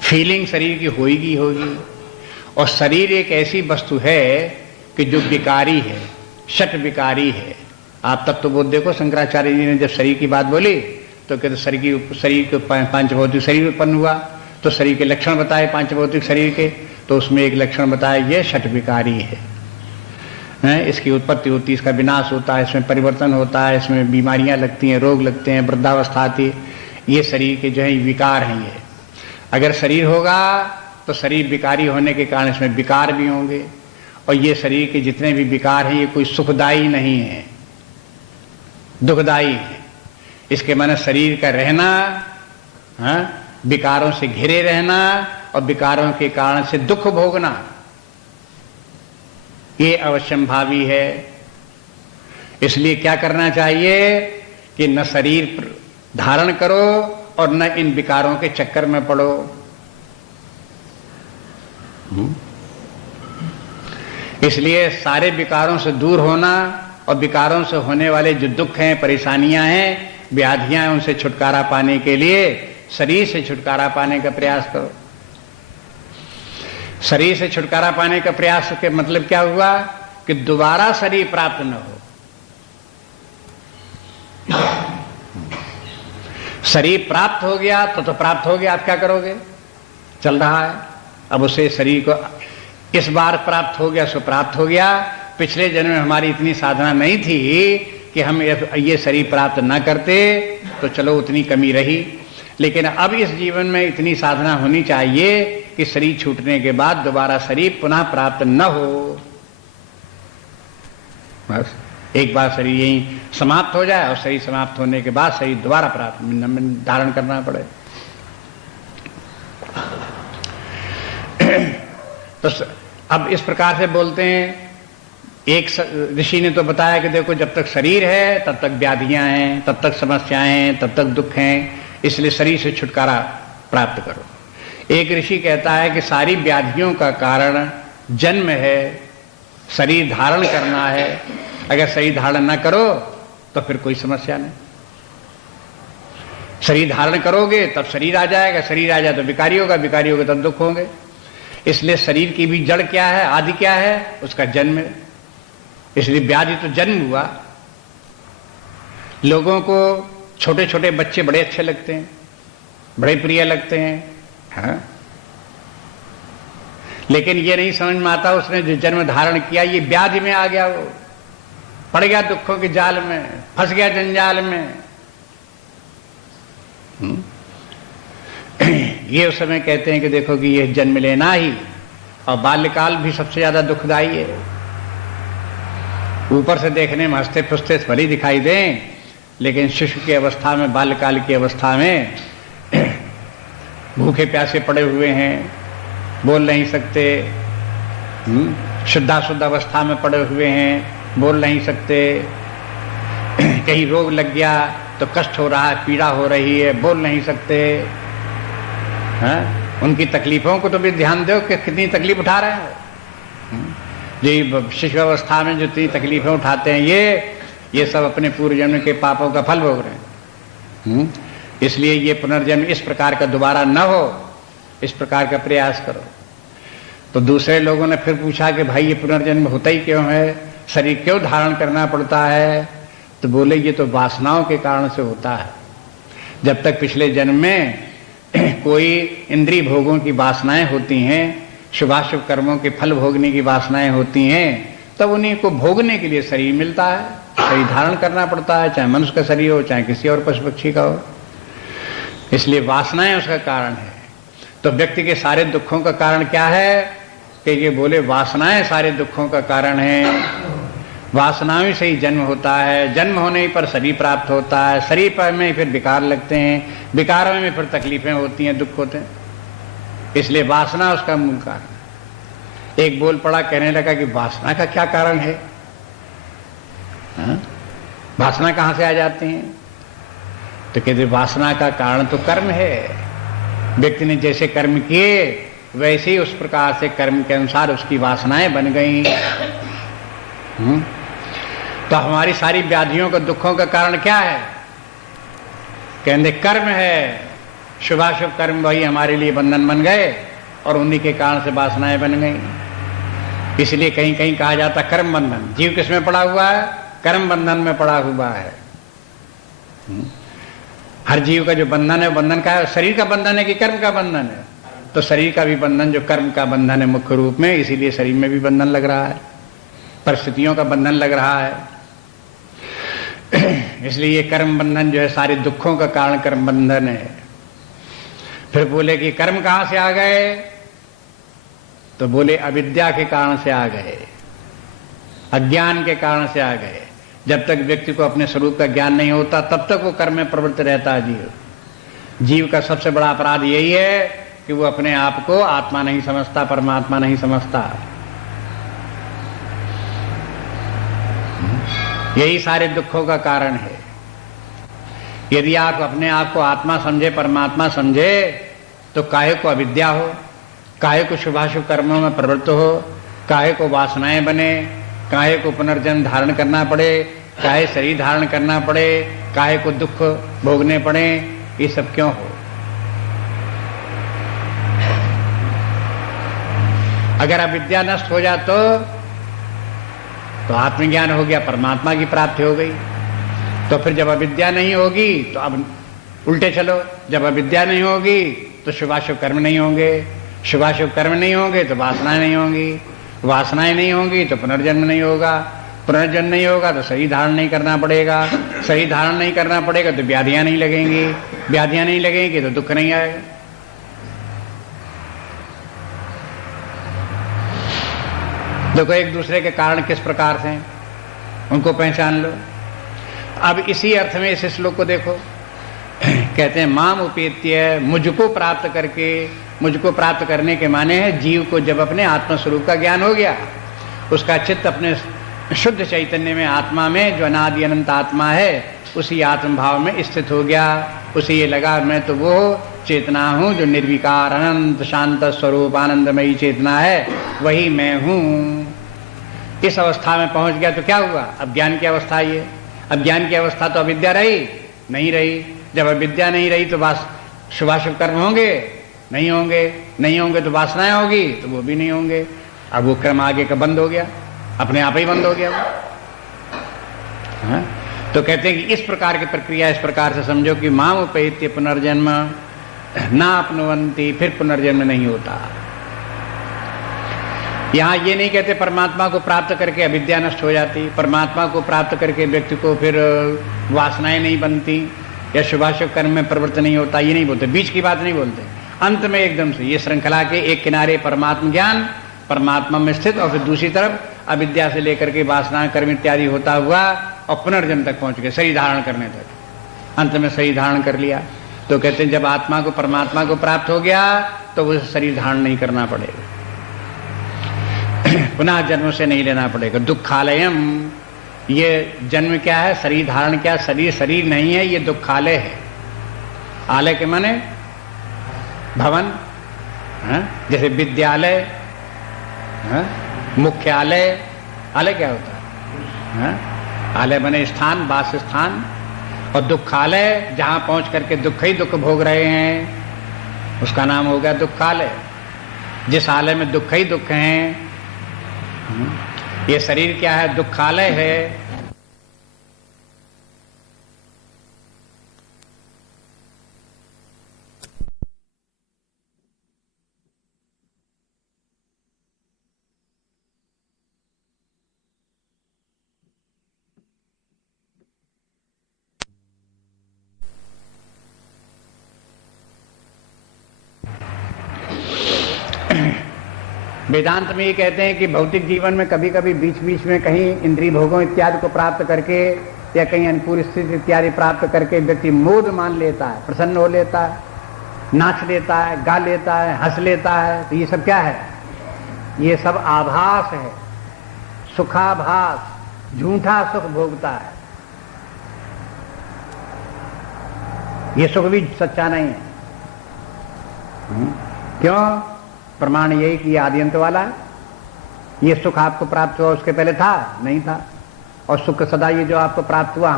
फीलिंग शरीर की होगी होगी। और शरीर एक ऐसी वस्तु है कि जो विकारी है, षट विकारी है। आप तत्वबोध देखो, शंकराचार्य जी ने जब शरीर की बात बोली तो कहते शरीर के पांचभौतिक शरीर उत्पन्न हुआ, तो शरीर के लक्षण बताए पांचभौतिक शरीर के, तो उसमें एक लक्षण बताया ये षट विकारी है। इसकी उत्पत्ति होती है, इसका विनाश होता है, इसमें परिवर्तन होता है, इसमें बीमारियां लगती हैं, रोग लगते हैं, वृद्धावस्था आती है। ये शरीर के जो है विकार हैं। ये अगर शरीर होगा तो शरीर विकारी होने के कारण इसमें विकार भी होंगे, और ये शरीर के जितने भी विकार हैं ये कोई सुखदायी नहीं है, दुखदायी है। इसके माने शरीर का रहना, विकारों से घिरे रहना और विकारों के कारण से दुख भोगना, ये अवश्यंभावी है। इसलिए क्या करना चाहिए कि न शरीर धारण करो और न इन विकारों के चक्कर में पड़ो। इसलिए सारे विकारों से दूर होना और विकारों से होने वाले जो दुख हैं, परेशानियां हैं, व्याधियां हैं, उनसे छुटकारा पाने के लिए शरीर से छुटकारा पाने का प्रयास करो। शरीर से छुटकारा पाने का प्रयास के मतलब क्या हुआ कि दोबारा शरीर प्राप्त न हो। शरीर प्राप्त हो गया तो प्राप्त हो गया, आप क्या करोगे? चल रहा है, अब उसे शरीर को इस बार प्राप्त हो गया सो प्राप्त हो गया। पिछले जन्म में हमारी इतनी साधना नहीं थी कि हम ये शरीर प्राप्त न करते, तो चलो उतनी कमी रही, लेकिन अब इस जीवन में इतनी साधना होनी चाहिए कि शरीर छूटने के बाद दोबारा शरीर पुनः प्राप्त न हो। बस एक बार शरीर यही समाप्त हो जाए और शरीर समाप्त होने के बाद शरीर दोबारा प्राप्त धारण करना पड़े। तो अब इस प्रकार से बोलते हैं। एक ऋषि ने तो बताया कि देखो, जब तक शरीर है तब तक व्याधियां हैं, तब तक समस्याएं हैं, तब तक दुख हैं, इसलिए शरीर से छुटकारा प्राप्त करो। एक ऋषि कहता है कि सारी व्याधियों का कारण जन्म है, शरीर धारण करना है। अगर शरीर धारण न करो तो फिर कोई समस्या नहीं। शरीर धारण करोगे तब शरीर आ जाएगा, शरीर आ जाए तो विकारी होगा, विकारी होगा तब दुख होंगे। इसलिए शरीर की भी जड़ क्या है, आदि क्या है? उसका जन्म है। इसलिए व्याधि तो जन्म हुआ। लोगों को छोटे छोटे बच्चे बड़े अच्छे लगते हैं, बड़े प्रिय लगते हैं, हाँ? लेकिन ये नहीं समझ में आता उसने जो जन्म धारण किया ये व्याधि में आ गया, वो पड़ गया दुखों के जाल में, फंस गया जंजाल में। ये उस समय कहते हैं कि देखो कि ये जन्म लेना ही और बाल्यकाल भी सबसे ज्यादा दुखदाई है। ऊपर से देखने में हंसते फुसते भली दिखाई दें, लेकिन शिशु की अवस्था में, बाल्यकाल की अवस्था में भूखे प्यासे पड़े हुए हैं, बोल नहीं सकते, शुद्धाशुद्ध अवस्था में पड़े हुए हैं, बोल नहीं सकते, कहीं रोग लग गया तो कष्ट हो रहा है, पीड़ा हो रही है, बोल नहीं सकते, हाँ? उनकी तकलीफों को तो भी ध्यान दो कि कितनी तकलीफ उठा रहे हैं। जो शिशु अवस्था में जो इतनी तकलीफें उठाते हैं, ये सब अपने पूर्व जन्म के पापों का फल भोग रहे हैं। इसलिए ये पुनर्जन्म इस प्रकार का दोबारा न हो, इस प्रकार का प्रयास करो। तो दूसरे लोगों ने फिर पूछा कि भाई ये पुनर्जन्म होता ही क्यों है, शरीर क्यों धारण करना पड़ता है? तो बोले ये तो वासनाओं के कारण से होता है। जब तक पिछले जन्म में कोई इंद्रिय भोगों की वासनाएं होती हैं, शुभाशुभ कर्मों के फल भोगने की वासनाएं होती हैं, तब उन्हीं को भोगने के लिए शरीर मिलता है, शरीर धारण करना पड़ता है, चाहे मनुष्य का शरीर हो, चाहे किसी और पशु पक्षी का हो। इसलिए वासनाएं उसका कारण है। तो व्यक्ति के सारे दुखों का कारण क्या है कि ये बोले वासनाएं सारे दुखों का कारण है। वासनाओं से ही जन्म होता है, जन्म होने पर शरीर प्राप्त होता है, शरीर पर में फिर विकार लगते हैं, विकारों में फिर तकलीफें होती हैं, दुख होते हैं। इसलिए वासना उसका मूल कारण। एक बोल पड़ा, कहने लगा कि वासना का क्या कारण है? हाँ? वासना कहां से आ जाती हैं? तो कहते वासना का कारण तो कर्म है। व्यक्ति ने जैसे कर्म किए वैसे ही उस प्रकार से कर्म के अनुसार उसकी वासनाएं बन गई। तो हमारी सारी व्याधियों का, दुखों का कारण क्या है? कहते कर्म है। शुभाशुभ कर्म वही हमारे लिए बंधन बन गए और उन्हीं के कारण से वासनाएं बन गई। इसलिए कहीं कहीं कहा जाता कर्म बंधन। जीव किसमें पड़ा हुआ है? कर्म बंधन में पड़ा हुआ है। हर जीव का जो बंधन है, बंधन का है, शरीर का बंधन है कि कर्म का बंधन है? तो शरीर का भी बंधन जो कर्म का बंधन है मुख्य रूप में, इसीलिए शरीर में भी बंधन लग रहा है, परिस्थितियों का बंधन लग रहा है। इसलिए ये कर्म बंधन जो है सारे दुखों का कारण कर्म बंधन है। फिर बोले कि कर्म कहां से आ गए? तो बोले अविद्या के कारण से आ गए, अज्ञान के कारण से आ गए। जब तक व्यक्ति को अपने स्वरूप का ज्ञान नहीं होता तब तक वो कर्म में प्रवृत्त रहता है जीव। जीव का सबसे बड़ा अपराध यही है कि वो अपने आप को आत्मा नहीं समझता, परमात्मा नहीं समझता। यही सारे दुखों का कारण है। यदि आप अपने आप को आत्मा समझे, परमात्मा समझे, तो काहे को अविद्या हो, काहे को शुभाशुभ कर्मों में प्रवृत्त हो, काहे को वासनाएं बने, काहे को पुनर्जन्म धारण करना पड़े, काहे शरीर धारण करना पड़े, काहे को दुख भोगने पड़े, ये सब क्यों हो? अगर अविद्या नष्ट हो जाए तो आत्मज्ञान हो गया, परमात्मा की प्राप्ति हो गई। तो फिर जब अविद्या नहीं होगी तो अब उल्टे चलो, जब अविद्या नहीं होगी तो शुभाशुभ कर्म नहीं होंगे, शुभाशुभ कर्म नहीं होंगे तो वासनाएं नहीं होंगी, वासनाएं नहीं होंगी तो पुनर्जन्म नहीं होगा, पुनर्जन्म नहीं होगा तो शरीर धारण नहीं करना पड़ेगा, शरीर धारण नहीं करना पड़ेगा तो व्याधियां नहीं लगेंगी, व्याधियां नहीं लगेंगी तो दुख नहीं आएगा। देखो एक दूसरे के कारण किस प्रकार से हैं, उनको पहचान लो। अब इसी अर्थ में इस श्लोक को देखो, कहते हैं माम उपेत्य, मुझको प्राप्त करके। मुझको प्राप्त करने के माने है जीव को जब अपने आत्मस्वरूप का ज्ञान हो गया, उसका चित्त अपने शुद्ध चैतन्य में, आत्मा में, जो अनादि अनंत आत्मा है, उसी आत्म भाव में स्थित हो गया। उसे ये लगा मैं तो वो चेतना हूं जो निर्विकार अनंत शांत स्वरूप आनंदमयी चेतना है, वही मैं हूं। इस अवस्था में पहुंच गया तो क्या हुआ? अब ज्ञान की अवस्था ये। अब ज्ञान की अवस्था तो अविद्या रही नहीं रही। जब अविद्या नहीं रही तो बस शुभाशुभ कर्म होंगे नहीं होंगे, नहीं होंगे तो वासनाएं होगी तो वो भी नहीं होंगे। अब वो कर्म आगे का बंद हो गया, अपने आप ही बंद हो गया वो। हाँ? तो कहते हैं कि इस प्रकार की प्रक्रिया इस प्रकार से समझो कि माम उपैत्य पुनर्जन्म ना अपनुवंती, फिर पुनर्जन्म नहीं होता। यहां ये नहीं कहते परमात्मा को प्राप्त करके अविद्या नष्ट हो जाती, परमात्मा को प्राप्त करके व्यक्ति को फिर वासनाएं नहीं बनती या शुभाशुभ कर्म में प्रवृत्त नहीं होता, ये नहीं बोलते, बीच की बात नहीं बोलते। अंत में एकदम से ये श्रृंखला के एक किनारे परमात्मा ज्ञान परमात्मा में स्थित और फिर दूसरी तरफ अविद्या से लेकर के वासना कर्म इत्यादि होता हुआ और पुनर्जन्म तक पहुंच गए, शरीर धारण करने तक। अंत में शरीर धारण कर लिया। तो कहते हैं जब आत्मा को परमात्मा को प्राप्त हो गया तो वो शरीर धारण नहीं करना पड़ेगा, पुनः जन्म से नहीं लेना पड़ेगा। दुखालयम, ये जन्म क्या है, शरीर धारण क्या, शरीर नहीं है, ये दुखालय है। आलय के माने भवन, जैसे विद्यालय, मुख्यालय। आलय क्या होता है? आलय बने स्थान, वास स्थान। और दुखालय, जहां पहुंच करके दुख ही दुख भोग रहे हैं, उसका नाम हो गया दुखालय। जिस आलय में दुख ही दुख हैं, ये शरीर क्या है, दुखालय है। वेदांत में ये कहते हैं कि भौतिक जीवन में कभी कभी बीच बीच में कहीं इंद्रिय भोगों इत्यादि को प्राप्त करके या कहीं अनुकूल स्थिति इत्यादि प्राप्त करके व्यक्ति मोद मान लेता है, प्रसन्न हो लेता है, नाच लेता है, गा लेता है, हंस लेता है। तो ये सब क्या है? ये सब आभास है, सुखाभास, झूठा सुख भोगता है। ये सुख भी सच्चा नहीं है। क्यों? प्रमाण यही कि आद्यंत वाला है। ये सुख आपको प्राप्त हुआ उसके पहले था? नहीं था। और सुख सदा ये जो आपको प्राप्त हुआ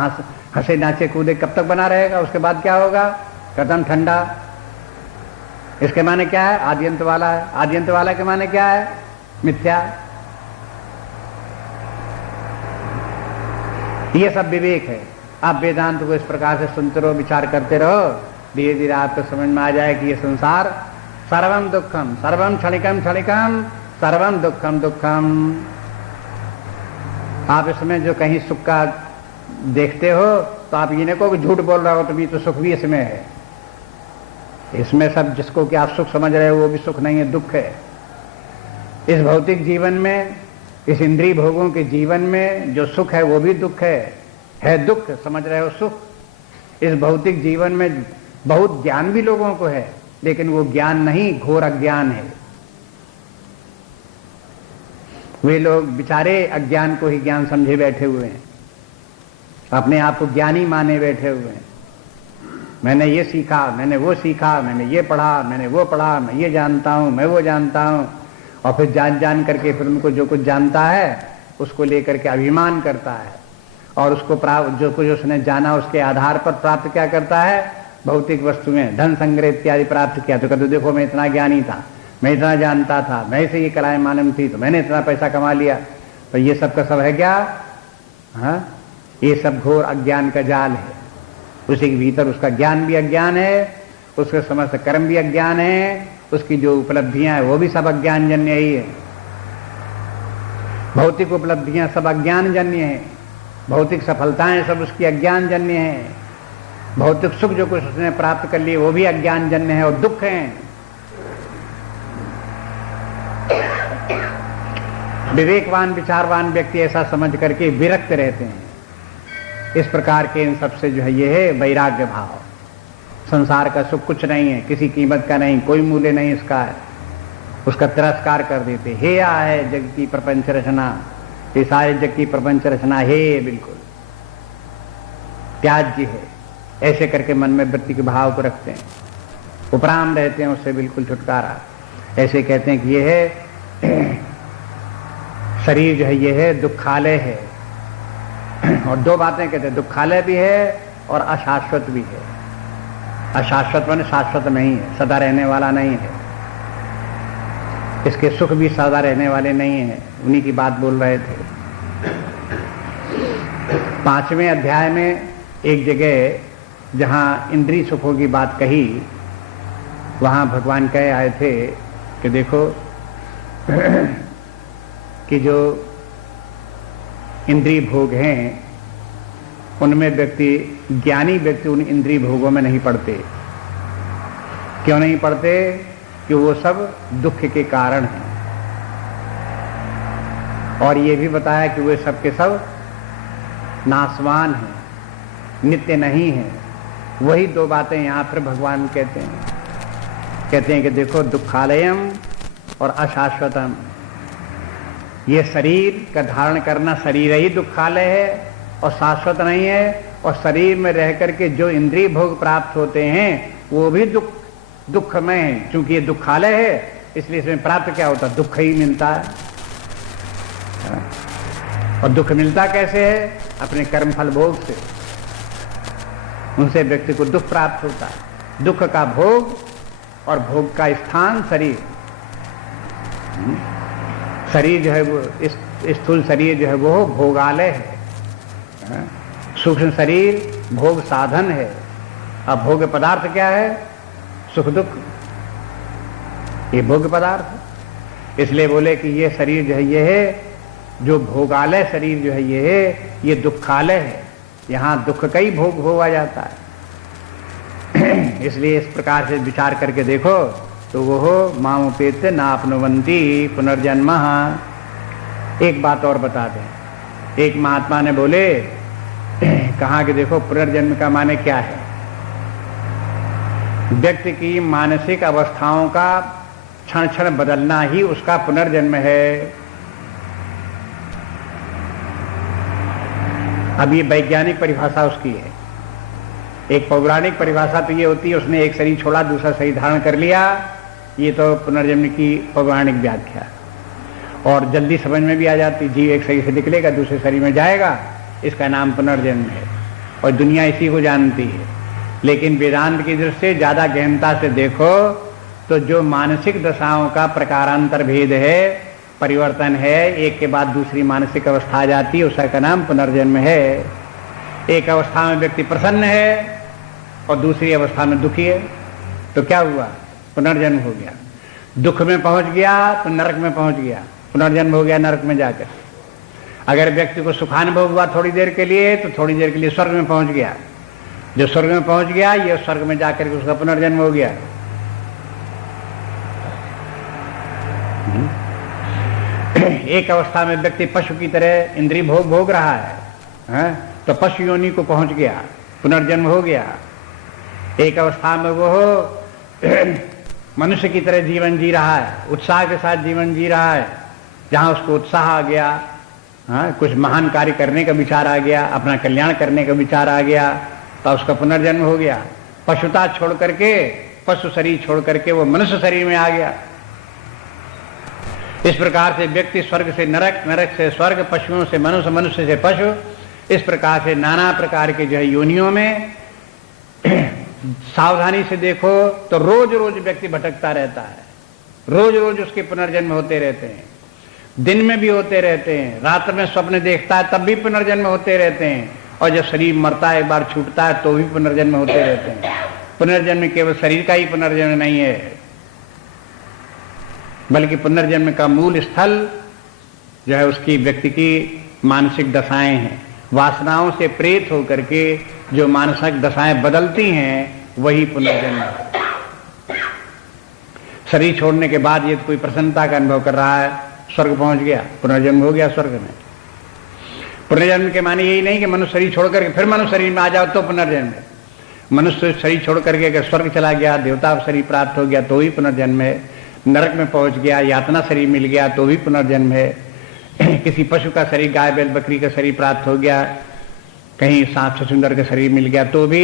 हंसे नाचे कूदे कब तक बना रहेगा? उसके बाद क्या होगा? कदम ठंडा। इसके माने क्या है? आद्यंत वाला है। आद्यंत वाला के माने क्या है? मिथ्या। ये सब विवेक है। आप वेदांत को इस प्रकार से सुनते रहो, विचार करते रहो, धीरे धीरे आपको समझ में आ जाए कि ये संसार सर्वम दुखम, सर्वम क्षणिकम क्षणिकम, सर्वम दुखम दुखम। आप इसमें जो कहीं सुख का देखते हो तो आप ये नहीं कहो कि झूठ बोल रहा हो, तो भी तो सुख भी इसमें है। इसमें सब जिसको कि आप सुख समझ रहे हो वो भी सुख नहीं है, दुख है। इस भौतिक जीवन में, इस इंद्रिय भोगों के जीवन में जो सुख है वो भी दुख है दुख, समझ रहे हो सुख। इस भौतिक जीवन में बहुत ज्ञान भी लोगों को है, लेकिन वो ज्ञान नहीं, घोर अज्ञान है। वे लोग बेचारे अज्ञान को ही ज्ञान समझे बैठे हुए हैं, अपने आप को ज्ञानी माने बैठे हुए हैं। मैंने ये सीखा, मैंने वो सीखा, मैंने ये पढ़ा, मैंने वो पढ़ा, मैं ये जानता हूं, मैं वो जानता हूं। और फिर जान करके फिर उनको जो कुछ जानता है उसको लेकर के अभिमान करता है, और उसको जो कुछ उसने जाना उसके आधार पर प्राप्त क्या करता है? भौतिक वस्तुएं, धन संग्रह इत्यादि प्राप्त किया। तो कहते देखो मैं इतना ज्ञानी था, मैं इतना जानता था, मैं से ये कलाएं मालूम थी, तो मैंने इतना पैसा कमा लिया। तो ये सब का सब है क्या? ये सब घोर अज्ञान का जाल है। उसी के भीतर उसका ज्ञान भी अज्ञान है, उसके समस्त कर्म भी अज्ञान है, उसकी जो उपलब्धियां हैं वो भी सब अज्ञान जन्य ही है। भौतिक उपलब्धियां सब अज्ञान जन्य है, भौतिक सफलताएं सब उसकी अज्ञान जन्य है, भौतिक सुख जो कुछ उसने प्राप्त कर लिए वो भी अज्ञान जन्य है और दुख है। विवेकवान विचारवान व्यक्ति ऐसा समझ करके विरक्त रहते हैं। इस प्रकार के इन सबसे जो है ये है वैराग्य भाव। संसार का सुख कुछ नहीं है, किसी कीमत का नहीं, कोई मूल्य नहीं इसका है, उसका तिरस्कार कर देते। हे है जग की प्रपंच रचना, ये सारे जग की प्रपंच रचना हे बिल्कुल त्याज्य है, ऐसे करके मन में वृत्ति के भाव को रखते हैं, उपराम रहते हैं उससे बिल्कुल छुटकारा। ऐसे कहते हैं कि ये है शरीर जो है ये है दुखालय है। और दो बातें कहते हैं, दुखालय भी है और अशाश्वत भी है। अशाश्वत माने शाश्वत नहीं है, सदा रहने वाला नहीं है। इसके सुख भी सदा रहने वाले नहीं है। उन्हीं की बात बोल रहे थे। 5वें अध्याय में एक जगह जहां इंद्रिय सुखों की बात कही, वहां भगवान कह आए थे कि देखो कि जो इंद्रिय भोग हैं उनमें ज्ञानी व्यक्ति उन इंद्रिय भोगों में नहीं पड़ते। क्यों नहीं पड़ते? कि वो सब दुख के कारण हैं। और ये भी बताया कि वे सब के सब नाशवान हैं, नित्य नहीं हैं। वही दो बातें यहां पर भगवान कहते हैं कि देखो दुखालयम और अशाश्वतम। ये शरीर का धारण करना शरीर ही दुखालय है और शाश्वत नहीं है। और शरीर में रह करके जो इंद्रिय भोग प्राप्त होते हैं वो भी दुखमय है। क्योंकि ये दुखालय है इसलिए इसमें प्राप्त क्या होता है? दुख ही मिलता है। और दुख मिलता कैसे है? अपने कर्मफल भोग से। उनसे व्यक्ति को दुख प्राप्त होता है। दुख का भोग और भोग का स्थान शरीर। शरीर जो है वो स्थूल शरीर जो है वो भोगालय है। सूक्ष्म शरीर भोग साधन है। अब भोग पदार्थ क्या है? सुख दुख, ये भोग पदार्थ। इसलिए बोले कि ये शरीर जो है ये है, जो भोगालय शरीर जो है ये है, ये दुखालय है। यहां दुख का ही भोग होगा जाता है। इसलिए इस प्रकार से विचार करके देखो तो वो मामुपेत्य नाप्नुवन्ति पुनर्जन्म। एक बात और बता दें। एक महात्मा ने बोले, कहा कि देखो पुनर्जन्म का माने क्या है? व्यक्ति की मानसिक अवस्थाओं का क्षण क्षण बदलना ही उसका पुनर्जन्म है। अब ये वैज्ञानिक परिभाषा उसकी है। एक पौराणिक परिभाषा तो ये होती है उसने एक शरीर छोड़ा दूसरा शरीर धारण कर लिया। ये तो पुनर्जन्म की पौराणिक व्याख्या और जल्दी समझ में भी आ जाती। जीव एक शरीर से निकलेगा दूसरे शरीर में जाएगा, इसका नाम पुनर्जन्म है और दुनिया इसी को जानती है। लेकिन वेदांत की दृष्टि से ज्यादा गहनता से देखो तो जो मानसिक दशाओं का प्रकारांतर भेद है, परिवर्तन है, एक के बाद दूसरी मानसिक अवस्था आ जाती है, उसका नाम पुनर्जन्म है। एक अवस्था में व्यक्ति प्रसन्न है और दूसरी अवस्था में दुखी है, तो क्या हुआ? पुनर्जन्म हो गया। दुख में पहुंच गया तो नरक में पहुंच गया, पुनर्जन्म हो गया नरक में जाकर। अगर व्यक्ति को सुखानुभव हुआ थोड़ी देर के लिए तो थोड़ी देर के लिए स्वर्ग में पहुंच गया। जो स्वर्ग में पहुंच गया ये स्वर्ग में जाकर के उसका पुनर्जन्म हो गया। एक अवस्था में व्यक्ति पशु की तरह इंद्रिय भोग रहा है, तो पशु योनि को पहुंच गया, पुनर्जन्म हो गया। एक अवस्था में वो मनुष्य की तरह जीवन जी रहा है, उत्साह के साथ जीवन जी रहा है, जहां उसको उत्साह आ गया, कुछ महान कार्य करने का विचार आ गया, अपना कल्याण करने का विचार आ गया, तो उसका पुनर्जन्म हो गया। पशुता छोड़ करके, पशु शरीर छोड़ करके वो मनुष्य शरीर में आ गया। इस प्रकार से व्यक्ति स्वर्ग से नरक, नरक से स्वर्ग, पशुओं से मनुष्य, मनुष्य से पशु, इस प्रकार से नाना प्रकार के जो है योनियों में सावधानी से देखो तो रोज रोज व्यक्ति भटकता रहता है। रोज रोज उसके पुनर्जन्म होते रहते हैं, दिन में भी होते रहते हैं, रात में स्वप्न देखता है तब भी पुनर्जन्म होते रहते हैं, और जब शरीर मरता है एक बार छूटता है तो भी पुनर्जन्म होते रहते हैं। पुनर्जन्म केवल शरीर का ही पुनर्जन्म नहीं है, बल्कि पुनर्जन्म का मूल स्थल जो है उसकी व्यक्ति की मानसिक दशाएं हैं। वासनाओं से प्रेत होकर के जो मानसिक दशाएं बदलती हैं वही पुनर्जन्म है। शरीर छोड़ने के बाद ये कोई प्रसन्नता का अनुभव कर रहा है, स्वर्ग पहुंच गया, पुनर्जन्म हो गया स्वर्ग में। पुनर्जन्म के माने यही नहीं कि मनुष्य शरीर छोड़ करके फिर मनुष्य शरीर में आ जाओ तो पुनर्जन्म है। मनुष्य शरीर छोड़ करके अगर स्वर्ग चला गया, देवता शरीर प्राप्त हो गया तो ही पुनर्जन्म है। नरक में पहुंच गया, यातना शरीर मिल गया तो भी पुनर्जन्म है। किसी पशु का शरीर, गाय बैल बकरी का शरीर प्राप्त हो गया, कहीं सांप छछूंदर का शरीर मिल गया तो भी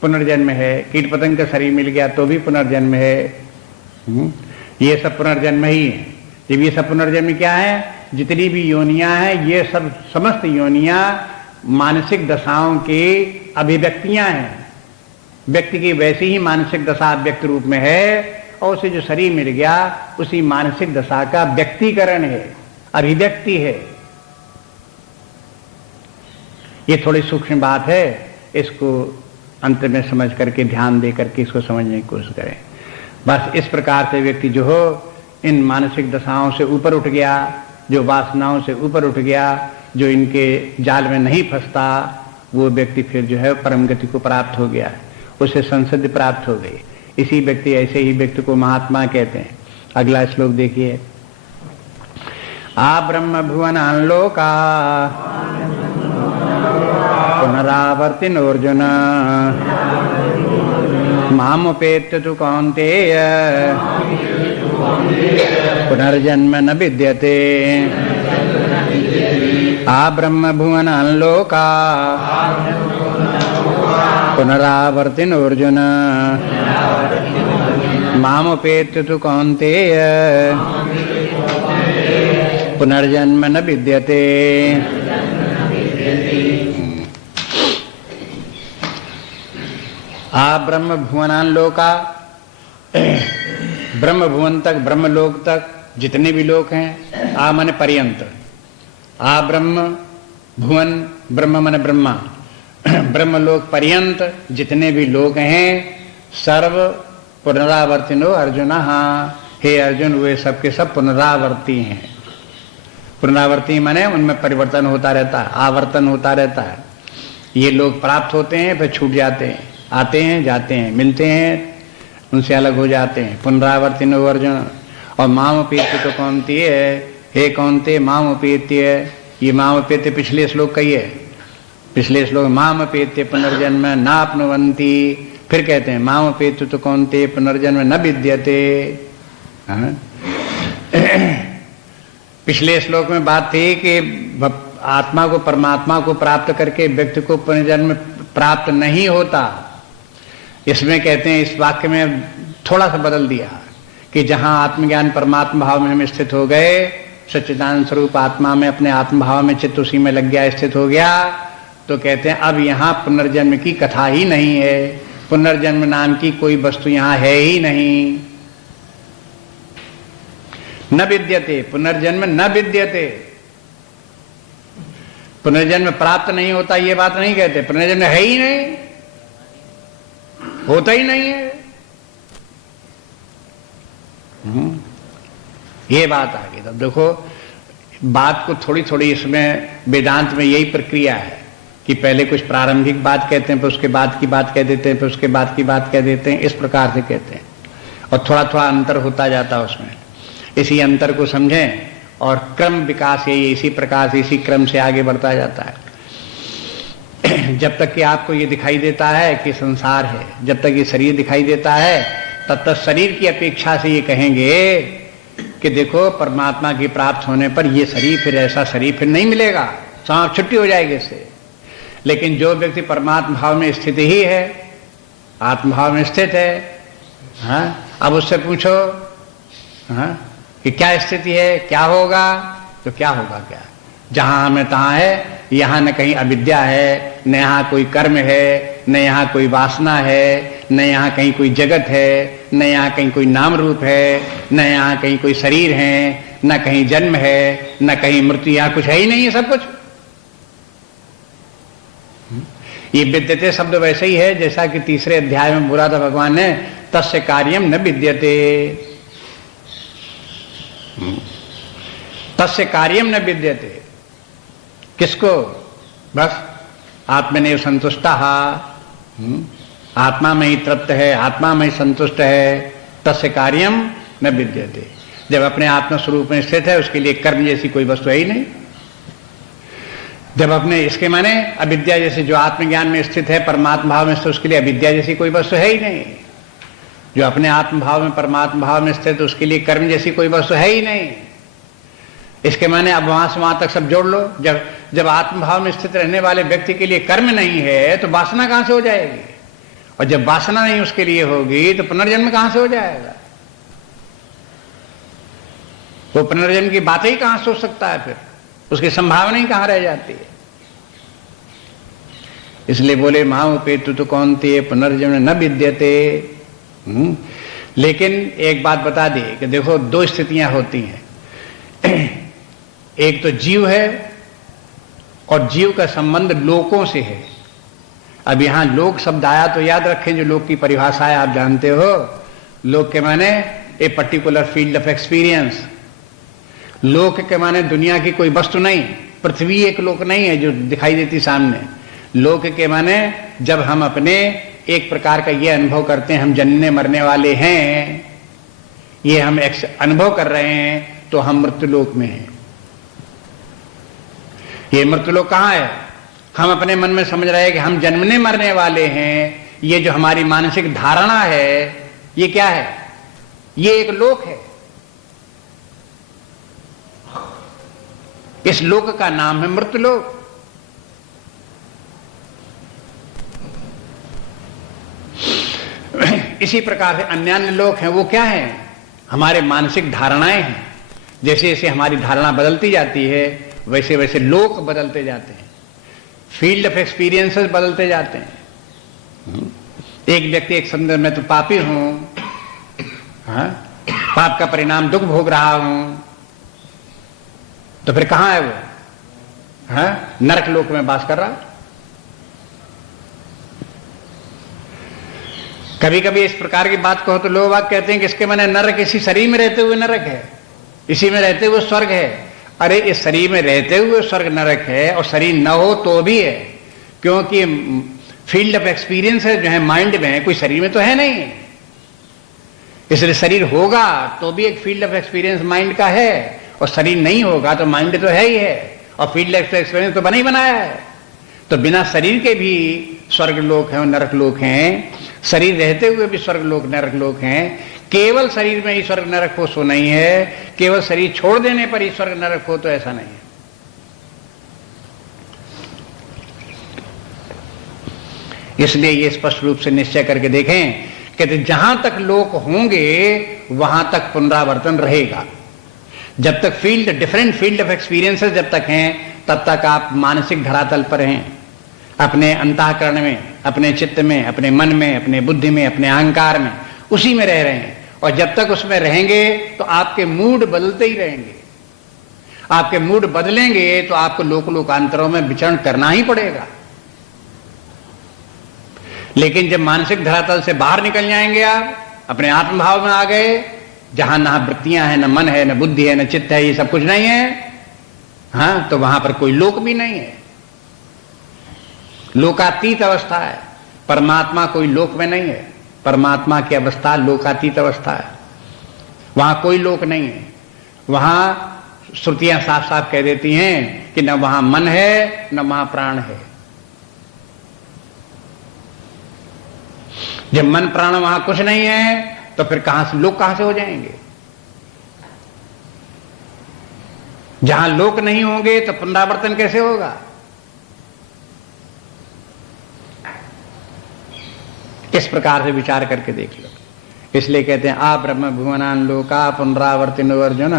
पुनर्जन्म है। कीट पतंग का शरीर मिल गया तो भी पुनर्जन्म है। ये सब पुनर्जन्म ही है। जब ये सब पुनर्जन्म क्या है? जितनी भी योनियां हैं ये सब समस्त योनियां मानसिक दशाओं की अभिव्यक्तियां हैं। व्यक्ति की वैसी ही मानसिक दशा व्यक्त रूप में है, और उसे जो शरीर मिल गया उसी मानसिक दशा का व्यक्तिकरण है, अभिव्यक्ति है। ये थोड़ी सूक्ष्म बात है, इसको अंत में समझ करके ध्यान दे करके इसको समझने की कोशिश करें। बस इस प्रकार से व्यक्ति जो हो इन मानसिक दशाओं से ऊपर उठ गया, जो वासनाओं से ऊपर उठ गया, जो इनके जाल में नहीं फंसता, वो व्यक्ति फिर जो है परम गति को प्राप्त हो गया, उसे संसिद्धि प्राप्त हो गई। इसी व्यक्ति ऐसे ही व्यक्ति को महात्मा कहते हैं। अगला श्लोक देखिए। आ ब्रह्म भुवन लोका पुनरावर्तिनोर्जुन मामुपेत्य तु कौन्तेय पुनर्जन्म न विद्यते। आ ब्रह्म भुवन लोका पुनरावर्तिनोर्जुन मामुपेत्य तु कौन्तेय पुनर्जन्म न विद्यते। आ ब्रह्म भुवनान लोका, ब्रह्म भुवन तक, ब्रह्म लोक तक जितने भी लोक हैं, आ माने पर्यंत, आ ब्रह्म भुवन, ब्रह्म माने ब्रह्मा, ब्रह्म लोक पर्यंत जितने भी लोक हैं, सर्व पुनरावर्तिनो अर्जुन। हे अर्जुन, वे सबके सब पुनरावर्ती हैं। पुनरावर्ती माने उनमें परिवर्तन होता रहता है, आवर्तन होता रहता है। ये लोग प्राप्त होते हैं फिर छूट जाते हैं, आते हैं जाते हैं, मिलते हैं उनसे अलग हो जाते हैं। पुनरावर्तिनो अर्जुन। और मामोपेत्य तो कौनती है, हे कौनते मामोपेत्य, ये मामोपेत्य पिछले श्लोक का ही है। पिछले श्लोक मामोपेत्य पुनर्जन्म नाप्नुवन्ति, फिर कहते हैं मामोपेत्य तो कौनते पुनर्जन्म न विद्यते। पिछले श्लोक में बात थी कि आत्मा को, परमात्मा को प्राप्त करके व्यक्ति को पुनर्जन्म प्राप्त नहीं होता। इसमें कहते हैं, इस वाक्य में थोड़ा सा बदल दिया कि जहां आत्मज्ञान परमात्मा भाव में हम स्थित हो गए, सच्चिदानंद स्वरूप आत्मा में, अपने आत्म भाव में चित्त उसी में लग गया, स्थित हो गया, तो कहते हैं अब यहां पुनर्जन्म की कथा ही नहीं है, पुनर्जन्म नाम की कोई वस्तु यहां है ही नहीं। न विद्यते, पुनर्जन्म न विद्यते, पुनर्जन्म प्राप्त नहीं होता ये बात नहीं कहते, पुनर्जन्म है ही नहीं, होता ही नहीं है। ये बात आ गई। तब देखो बात को थोड़ी थोड़ी, इसमें वेदांत में यही प्रक्रिया है कि पहले कुछ प्रारंभिक बात कहते हैं, फिर उसके बाद की बात कह देते हैं, फिर उसके बाद की बात कह देते हैं, इस प्रकार से कहते हैं, और थोड़ा थोड़ा अंतर होता जाता है उसमें। इसी अंतर को समझें और क्रम विकास यही इसी प्रकार से, इसी क्रम से आगे बढ़ता जाता है। जब तक कि आपको ये दिखाई देता है कि संसार है, जब तक ये शरीर दिखाई देता है, तब तक शरीर की अपेक्षा से ये कहेंगे कि देखो परमात्मा की प्राप्त होने पर ये शरीर फिर ऐसा शरीर फिर नहीं मिलेगा, सांप छुट्टी हो जाएगी इससे। लेकिन जो व्यक्ति परमात्मा भाव में स्थित ही है, आत्मभाव में स्थित है, अब उससे पूछो कि क्या स्थिति है, क्या होगा, तो क्या होगा, क्या जहां हमें तहां है, यहां न कहीं अविद्या है, न यहां कोई कर्म है, न यहां कोई वासना है, न यहां कहीं कोई जगत है, न यहां कहीं कोई नाम रूप है, न यहां कहीं कोई शरीर है, न कहीं जन्म है, न कहीं मृत्यु, यहां कुछ है ही नहीं है, सब कुछ। ये विद्यते शब्द वैसे ही है जैसा कि तीसरे अध्याय में बोला था भगवान ने, तस्य कार्यम न विद्यते, तस्य कार्यम न विद्यते। किसको? बस आत्मनेव संतुष्टा, आत्मा में ही तृप्त है, आत्मा में ही संतुष्ट है, तस्य कार्यम न विद्यते। जब अपने आत्म स्वरूप में स्थित है, उसके लिए कर्म जैसी कोई वस्तु है ही नहीं। जब अपने, इसके माने अविद्या जैसे, जो आत्मज्ञान में स्थित है, परमात्मा भाव में स्थित, उसके लिए अविद्या जैसी कोई वस्तु है ही नहीं। जो अपने आत्म भाव में, परमात्मा भाव में स्थित, उसके लिए कर्म जैसी कोई वस्तु है ही नहीं। इसके माने अब वहां से वहां तक सब जोड़ लो। जब आत्मभाव में स्थित रहने वाले व्यक्ति के लिए कर्म नहीं है, तो वासना कहां से हो जाएगी? और जब वासना नहीं उसके लिए होगी, तो पुनर्जन्म कहां से हो जाएगा? वो पुनर्जन्म की बात ही कहां सोच सकता है? फिर उसकी संभावना ही कहां रह जाती है? इसलिए बोले मामुपेत्य तो कौन्तेय पुनर्जन्म न विद्यते। लेकिन एक बात बता दी कि देखो दो स्थितियां होती हैं, एक तो जीव है और जीव का संबंध लोकों से है। अब यहां लोक शब्द आया तो याद रखें, जो लोक की परिभाषा है आप जानते हो। लोक के माने a particular field of experience. लोक के माने दुनिया की कोई वस्तु नहीं, पृथ्वी एक लोक नहीं है जो दिखाई देती सामने। लोक के माने जब हम अपने एक प्रकार का ये अनुभव करते हैं हम जन्मने मरने वाले हैं, ये हम अनुभव कर रहे हैं, तो हम मृत्युलोक में हैं। ये मृत्युलोक कहां है? हम अपने मन में समझ रहे हैं कि हम जन्मने मरने वाले हैं। ये जो हमारी मानसिक धारणा है, ये क्या है? ये एक लोक है। इस लोक का नाम है मृत्युलोक। इसी प्रकार से अन्य लोक हैं, वो क्या है? हमारे मानसिक धारणाएं हैं। जैसे जैसे हमारी धारणा बदलती जाती है वैसे वैसे लोक बदलते जाते हैं, फील्ड ऑफ एक्सपीरियंसेस बदलते जाते हैं। एक व्यक्ति एक संदर्भ में तो पापी हूं, हाँ? पाप का परिणाम दुख भोग रहा हूं, तो फिर कहां है वो? हाँ? नरक लोक में वास कर रहा। कभी कभी इस प्रकार की बात कहो तो लोग बात कहते हैं कि इसके माने नरक इसी शरीर में रहते हुए नरक है, इसी में रहते हुए स्वर्ग है। अरे इस शरीर में रहते हुए स्वर्ग नरक है, और शरीर न हो तो भी है, क्योंकि फील्ड ऑफ एक्सपीरियंस है जो है माइंड में है, कोई शरीर में तो है नहीं। इसलिए शरीर होगा तो भी एक फील्ड ऑफ एक्सपीरियंस माइंड का है, और शरीर नहीं होगा तो माइंड तो है ही है, और फील्ड ऑफ एक्सपीरियंस तो बना ही बनाया है। तो बिना शरीर के भी स्वर्ग लोक हैं और नरक लोक हैं, शरीर रहते हुए भी स्वर्ग लोक नरक लोक हैं। केवल शरीर में ही स्वर्ग नरक हो सो नहीं है, केवल शरीर छोड़ देने पर ही स्वर्ग नरक हो तो ऐसा नहीं है। इसलिए ये स्पष्ट रूप से निश्चय करके देखें कि जहां तक लोक होंगे वहां तक पुनरावर्तन रहेगा। जब तक field different field of experiences जब तक हैं तब तक आप मानसिक धरातल पर हैं, अपने अंतःकरण में, अपने चित्त में, अपने मन में, अपने बुद्धि में, अपने अहंकार में, उसी में रह रहे हैं। और जब तक उसमें रहेंगे तो आपके मूड बदलते ही रहेंगे। आपके मूड बदलेंगे तो आपको लोक लोकांतरों में विचरण करना ही पड़ेगा। लेकिन जब मानसिक धरातल से बाहर निकल जाएंगे, आप अपने आत्मभाव में आ गए, जहां ना वृत्तियां हैं, न मन है, न बुद्धि है, न चित्त है, ये सब कुछ नहीं है, हाँ, तो वहां पर कोई लोक भी नहीं है। लोकातीत अवस्था है। परमात्मा कोई लोक में नहीं है, परमात्मा की अवस्था लोकातीत अवस्था है। वहां कोई लोक नहीं है। वहां श्रुतियां साफ साफ कह देती हैं कि न वहां मन है न वहां प्राण है। जब मन प्राण वहां कुछ नहीं है तो फिर लोक कहां से हो जाएंगे? जहां लोक नहीं होंगे तो पुनरावर्तन कैसे होगा? इस प्रकार से विचार करके देख लो। इसलिए कहते हैं आ ब्रह्म भुवनान लोका पुनरावर्तिनो अर्जुन।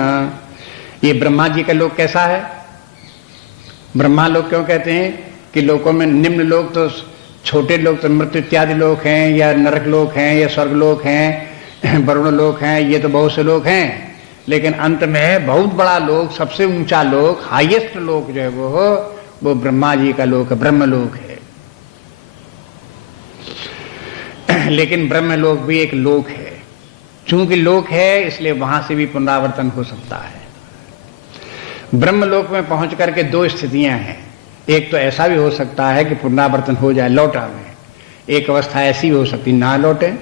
ये ब्रह्मा जी का लोक कैसा है? ब्रह्मा लोक क्यों कहते हैं कि लोकों में निम्न लोक तो छोटे लोक तो मृत्यु इत्यादि लोक हैं, या नरक लोक हैं, या स्वर्ग लोक हैं, वरुण लोक हैं, ये तो बहुत से लोक हैं। लेकिन अंत में बहुत बड़ा लोक, सबसे ऊंचा लोक, हाईएस्ट लोक जो है वो ब्रह्मा जी का लोक, ब्रह्मलोक है। लेकिन ब्रह्मलोक भी एक लोक है। चूंकि लोक है इसलिए वहां से भी पुनरावर्तन हो सकता है। ब्रह्मलोक में पहुंच करके दो स्थितियां हैं। एक तो ऐसा भी हो सकता है कि पुनरावर्तन हो जाए, लौट आवे। एक अवस्था ऐसी हो सकती ना लौटे,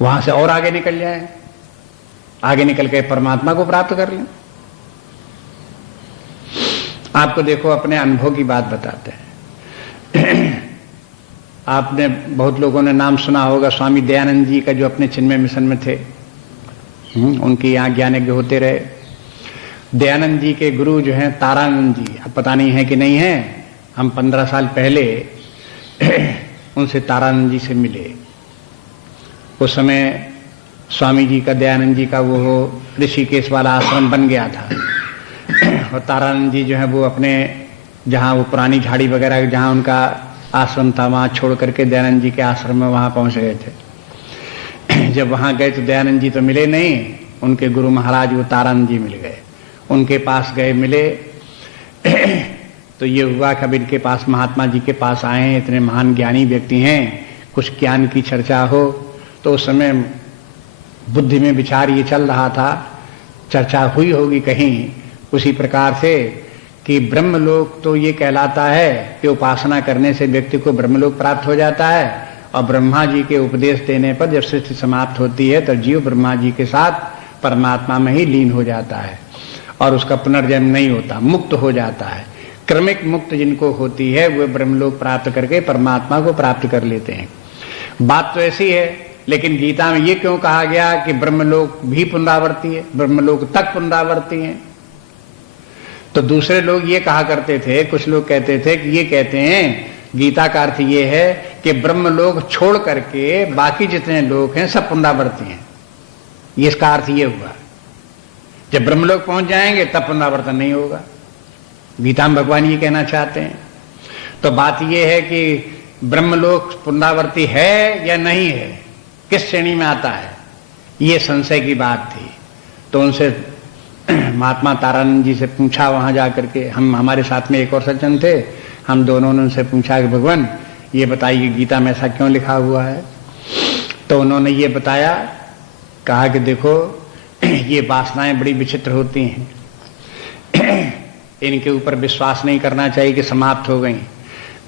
वहां से और आगे निकल जाए, आगे निकल के परमात्मा को प्राप्त कर लें। आपको देखो अपने अनुभव की बात बताते हैं। आपने बहुत लोगों ने नाम सुना होगा स्वामी दयानंद जी का, जो अपने चिन्मय मिशन में थे। उनके यहाँ ज्ञानयज्ञ होते रहे। दयानंद जी के गुरु जो हैं तारानंद जी, अब पता नहीं है कि नहीं है, हम 15 साल पहले उनसे तारानंद जी से मिले। उस समय स्वामी जी का, दयानंद जी का वो ऋषिकेश वाला आश्रम बन गया था। और तारानंद जी जो है वो अपने जहाँ वो पुरानी झाड़ी वगैरह जहाँ उनका आश्रम था वहाँ छोड़ करके दयानंद जी के आश्रम में वहाँ पहुँच गए थे। जब वहाँ गए तो दयानंद जी तो मिले नहीं, उनके गुरु महाराज वो तारानंद जी मिल गए। उनके पास गए, मिले। तो ये हुआ कि अब इनके पास महात्मा जी के पास आए हैं, इतने महान ज्ञानी व्यक्ति हैं, कुछ ज्ञान की चर्चा हो। तो उस समय बुद्धि में विचार ये चल रहा था, चर्चा हुई होगी कहीं उसी प्रकार से कि ब्रह्मलोक तो ये कहलाता है कि उपासना करने से व्यक्ति को ब्रह्मलोक प्राप्त हो जाता है, और ब्रह्मा जी के उपदेश देने पर जब सृष्टि समाप्त होती है तो जीव ब्रह्मा जी के साथ परमात्मा में ही लीन हो जाता है और उसका पुनर्जन्म नहीं होता, मुक्त हो जाता है। क्रमिक मुक्त जिनको होती है वे ब्रह्मलोक प्राप्त करके परमात्मा को प्राप्त कर लेते हैं। बात तो ऐसी है, लेकिन गीता में ये क्यों कहा गया कि ब्रह्मलोक भी पुनरावर्ती है, ब्रह्मलोक तक पुनरावर्ती है? तो दूसरे लोग ये कहा करते थे, कुछ लोग कहते थे कि ये कहते हैं गीता का अर्थ ये है कि ब्रह्मलोक छोड़ करके बाकी जितने लोग हैं सब पुनरावर्ती हैं। ये इसका अर्थ ये हुआ, जब ब्रह्मलोक पहुंच जाएंगे तब पुनरावर्तन नहीं होगा। गीता में भगवान ये कहना चाहते हैं। तो बात ये है कि ब्रह्मलोक पुनरावर्ती है या नहीं है, किस श्रेणी में आता है, ये संशय की बात थी। तो उनसे महात्मा तारानंद जी से पूछा, वहां जाकर के हमारे साथ में एक और सज्जन थे, हम दोनों ने उनसे पूछा कि भगवान ये बताइए गीता में ऐसा क्यों लिखा हुआ है? तो उन्होंने ये बताया, कहा कि देखो ये वासनाएं बड़ी विचित्र होती हैं, इनके ऊपर विश्वास नहीं करना चाहिए कि समाप्त हो गई।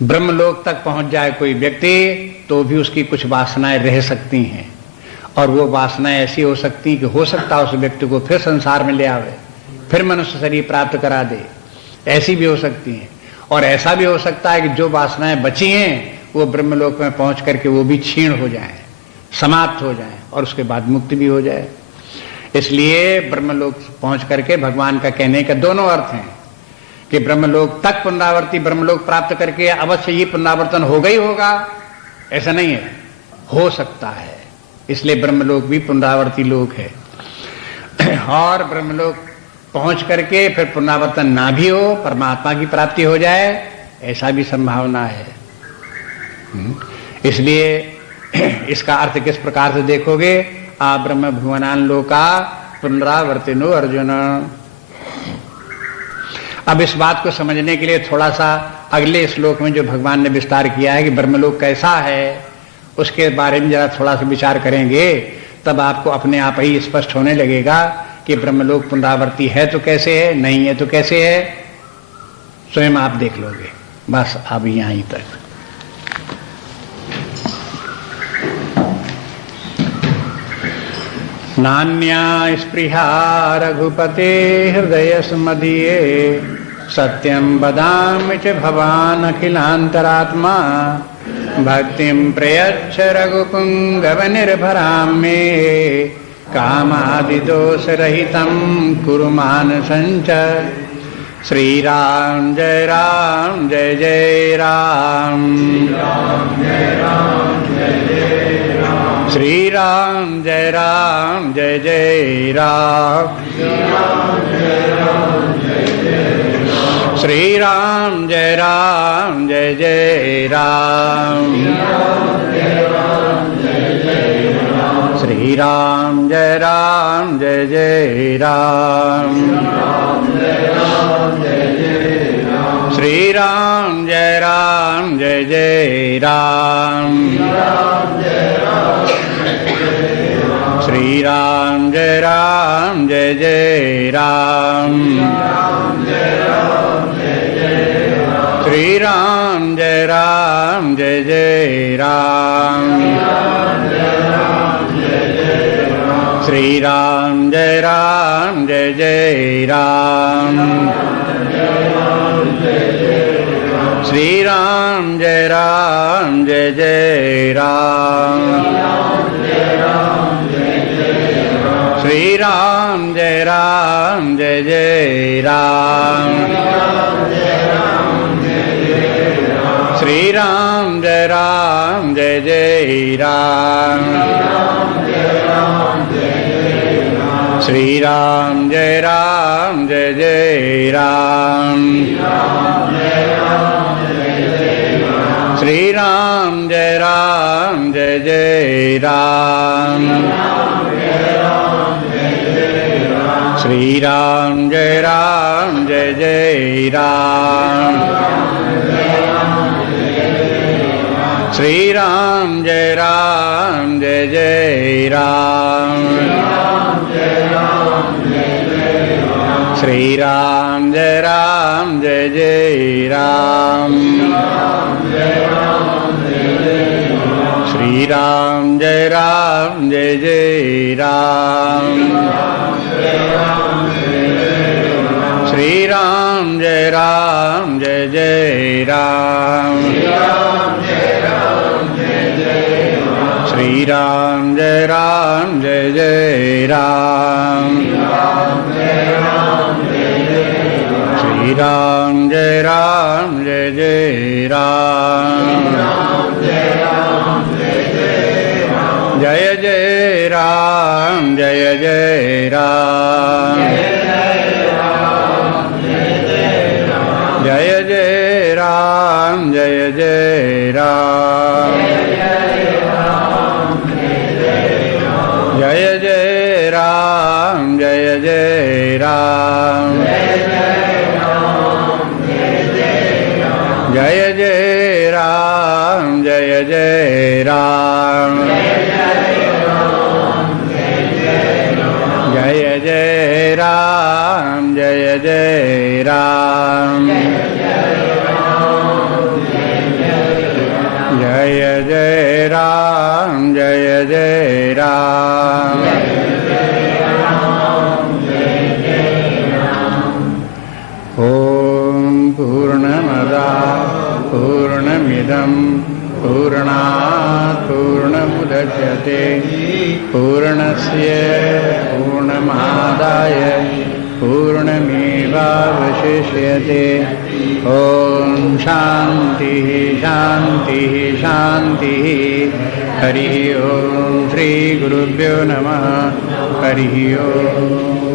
ब्रह्मलोक तक पहुंच जाए कोई व्यक्ति तो भी उसकी कुछ वासनाएं रह सकती हैं, और वो वासनाएं ऐसी हो सकती कि हो सकता है उस व्यक्ति को फिर संसार में ले आवे, फिर मनुष्य शरीर प्राप्त करा दे, ऐसी भी हो सकती हैं। और ऐसा भी हो सकता है कि जो वासनाएं बची हैं वो ब्रह्मलोक में पहुंच करके वो भी क्षीण हो जाएं, समाप्त हो जाएं, और उसके बाद मुक्ति भी हो जाए। इसलिए ब्रह्मलोक पहुंच करके भगवान का कहने का दोनों अर्थ हैं कि ब्रह्मलोक तक पुनरावर्ती, ब्रह्मलोक प्राप्त करके अवश्य ही पुनरावर्तन होगा ही होगा, ऐसा नहीं है, हो सकता है। इसलिए ब्रह्मलोक भी पुनरावर्ती लोक है। और ब्रह्मलोक पहुंच करके फिर पुनरावर्तन ना भी हो, परमात्मा की प्राप्ति हो जाए, ऐसा भी संभावना है। इसलिए इसका अर्थ किस प्रकार से देखोगे, आ ब्रह्म भुवनान लोका पुनरावर्तिनो अर्जुन। अब इस बात को समझने के लिए थोड़ा सा अगले श्लोक में जो भगवान ने विस्तार किया है कि ब्रह्मलोक कैसा है, उसके बारे में जरा थोड़ा सा विचार करेंगे, तब आपको अपने आप ही स्पष्ट होने लगेगा कि ब्रह्मलोक पुनरावर्ती है तो कैसे है, नहीं है तो कैसे है, स्वयं आप देख लोगे। बस अब यहीं तक। नान्या स्पृहा रघुपते हृदय स्मदीये, सत्यं वदामि च भवान् अखिलान्तरात्मा, भक्तिं प्रयच्छ रघुपुङ्गव निर्भरां मे, कामादिदोषरहितं कुरु मानसं च। श्री राम जय राम जय जय राम, श्री राम जय राम जय जय राम, श्री राम जय राम जय जय राम, श्री राम जय राम जय जय राम, श्री राम जय राम जय जय राम, श्री राम जय राम जय जय राम, श्री राम जय राम जय जय राम, श्री राम जय राम जय जय राम, श्री राम जय राम जय जय राम, श्री राम जय राम जय जय राम, श्री राम जय राम जय जय राम, श्री राम जय राम जय जय राम, श्री राम जय राम जय जय राम, श्री राम जय राम जय जय राम, श्री राम जय जय राम। श्री राम जय जय राम। श्री राम जय जय राम। श्री राम जय जय राम। श्री राम जय जय राम। श्री राम जय जय राम। जय जय राम जय जय राम। जय जय राम जय जय राम। जय जय राम जय जय राम। जय जय राम जय जय राम। जय जय राम जय जय राम। जय जय राम जय जय राम। ओम पूर्णमदा पूर्णमिदं पूर्णात् पूर्णमुदच्यते पूर्णस्य पूर्णमादाय पूर्णमेवावशिष्यते। ओम शांति शांति शांति। हरि ओम। श्री गुरुभ्यो नमः। हरि ओम।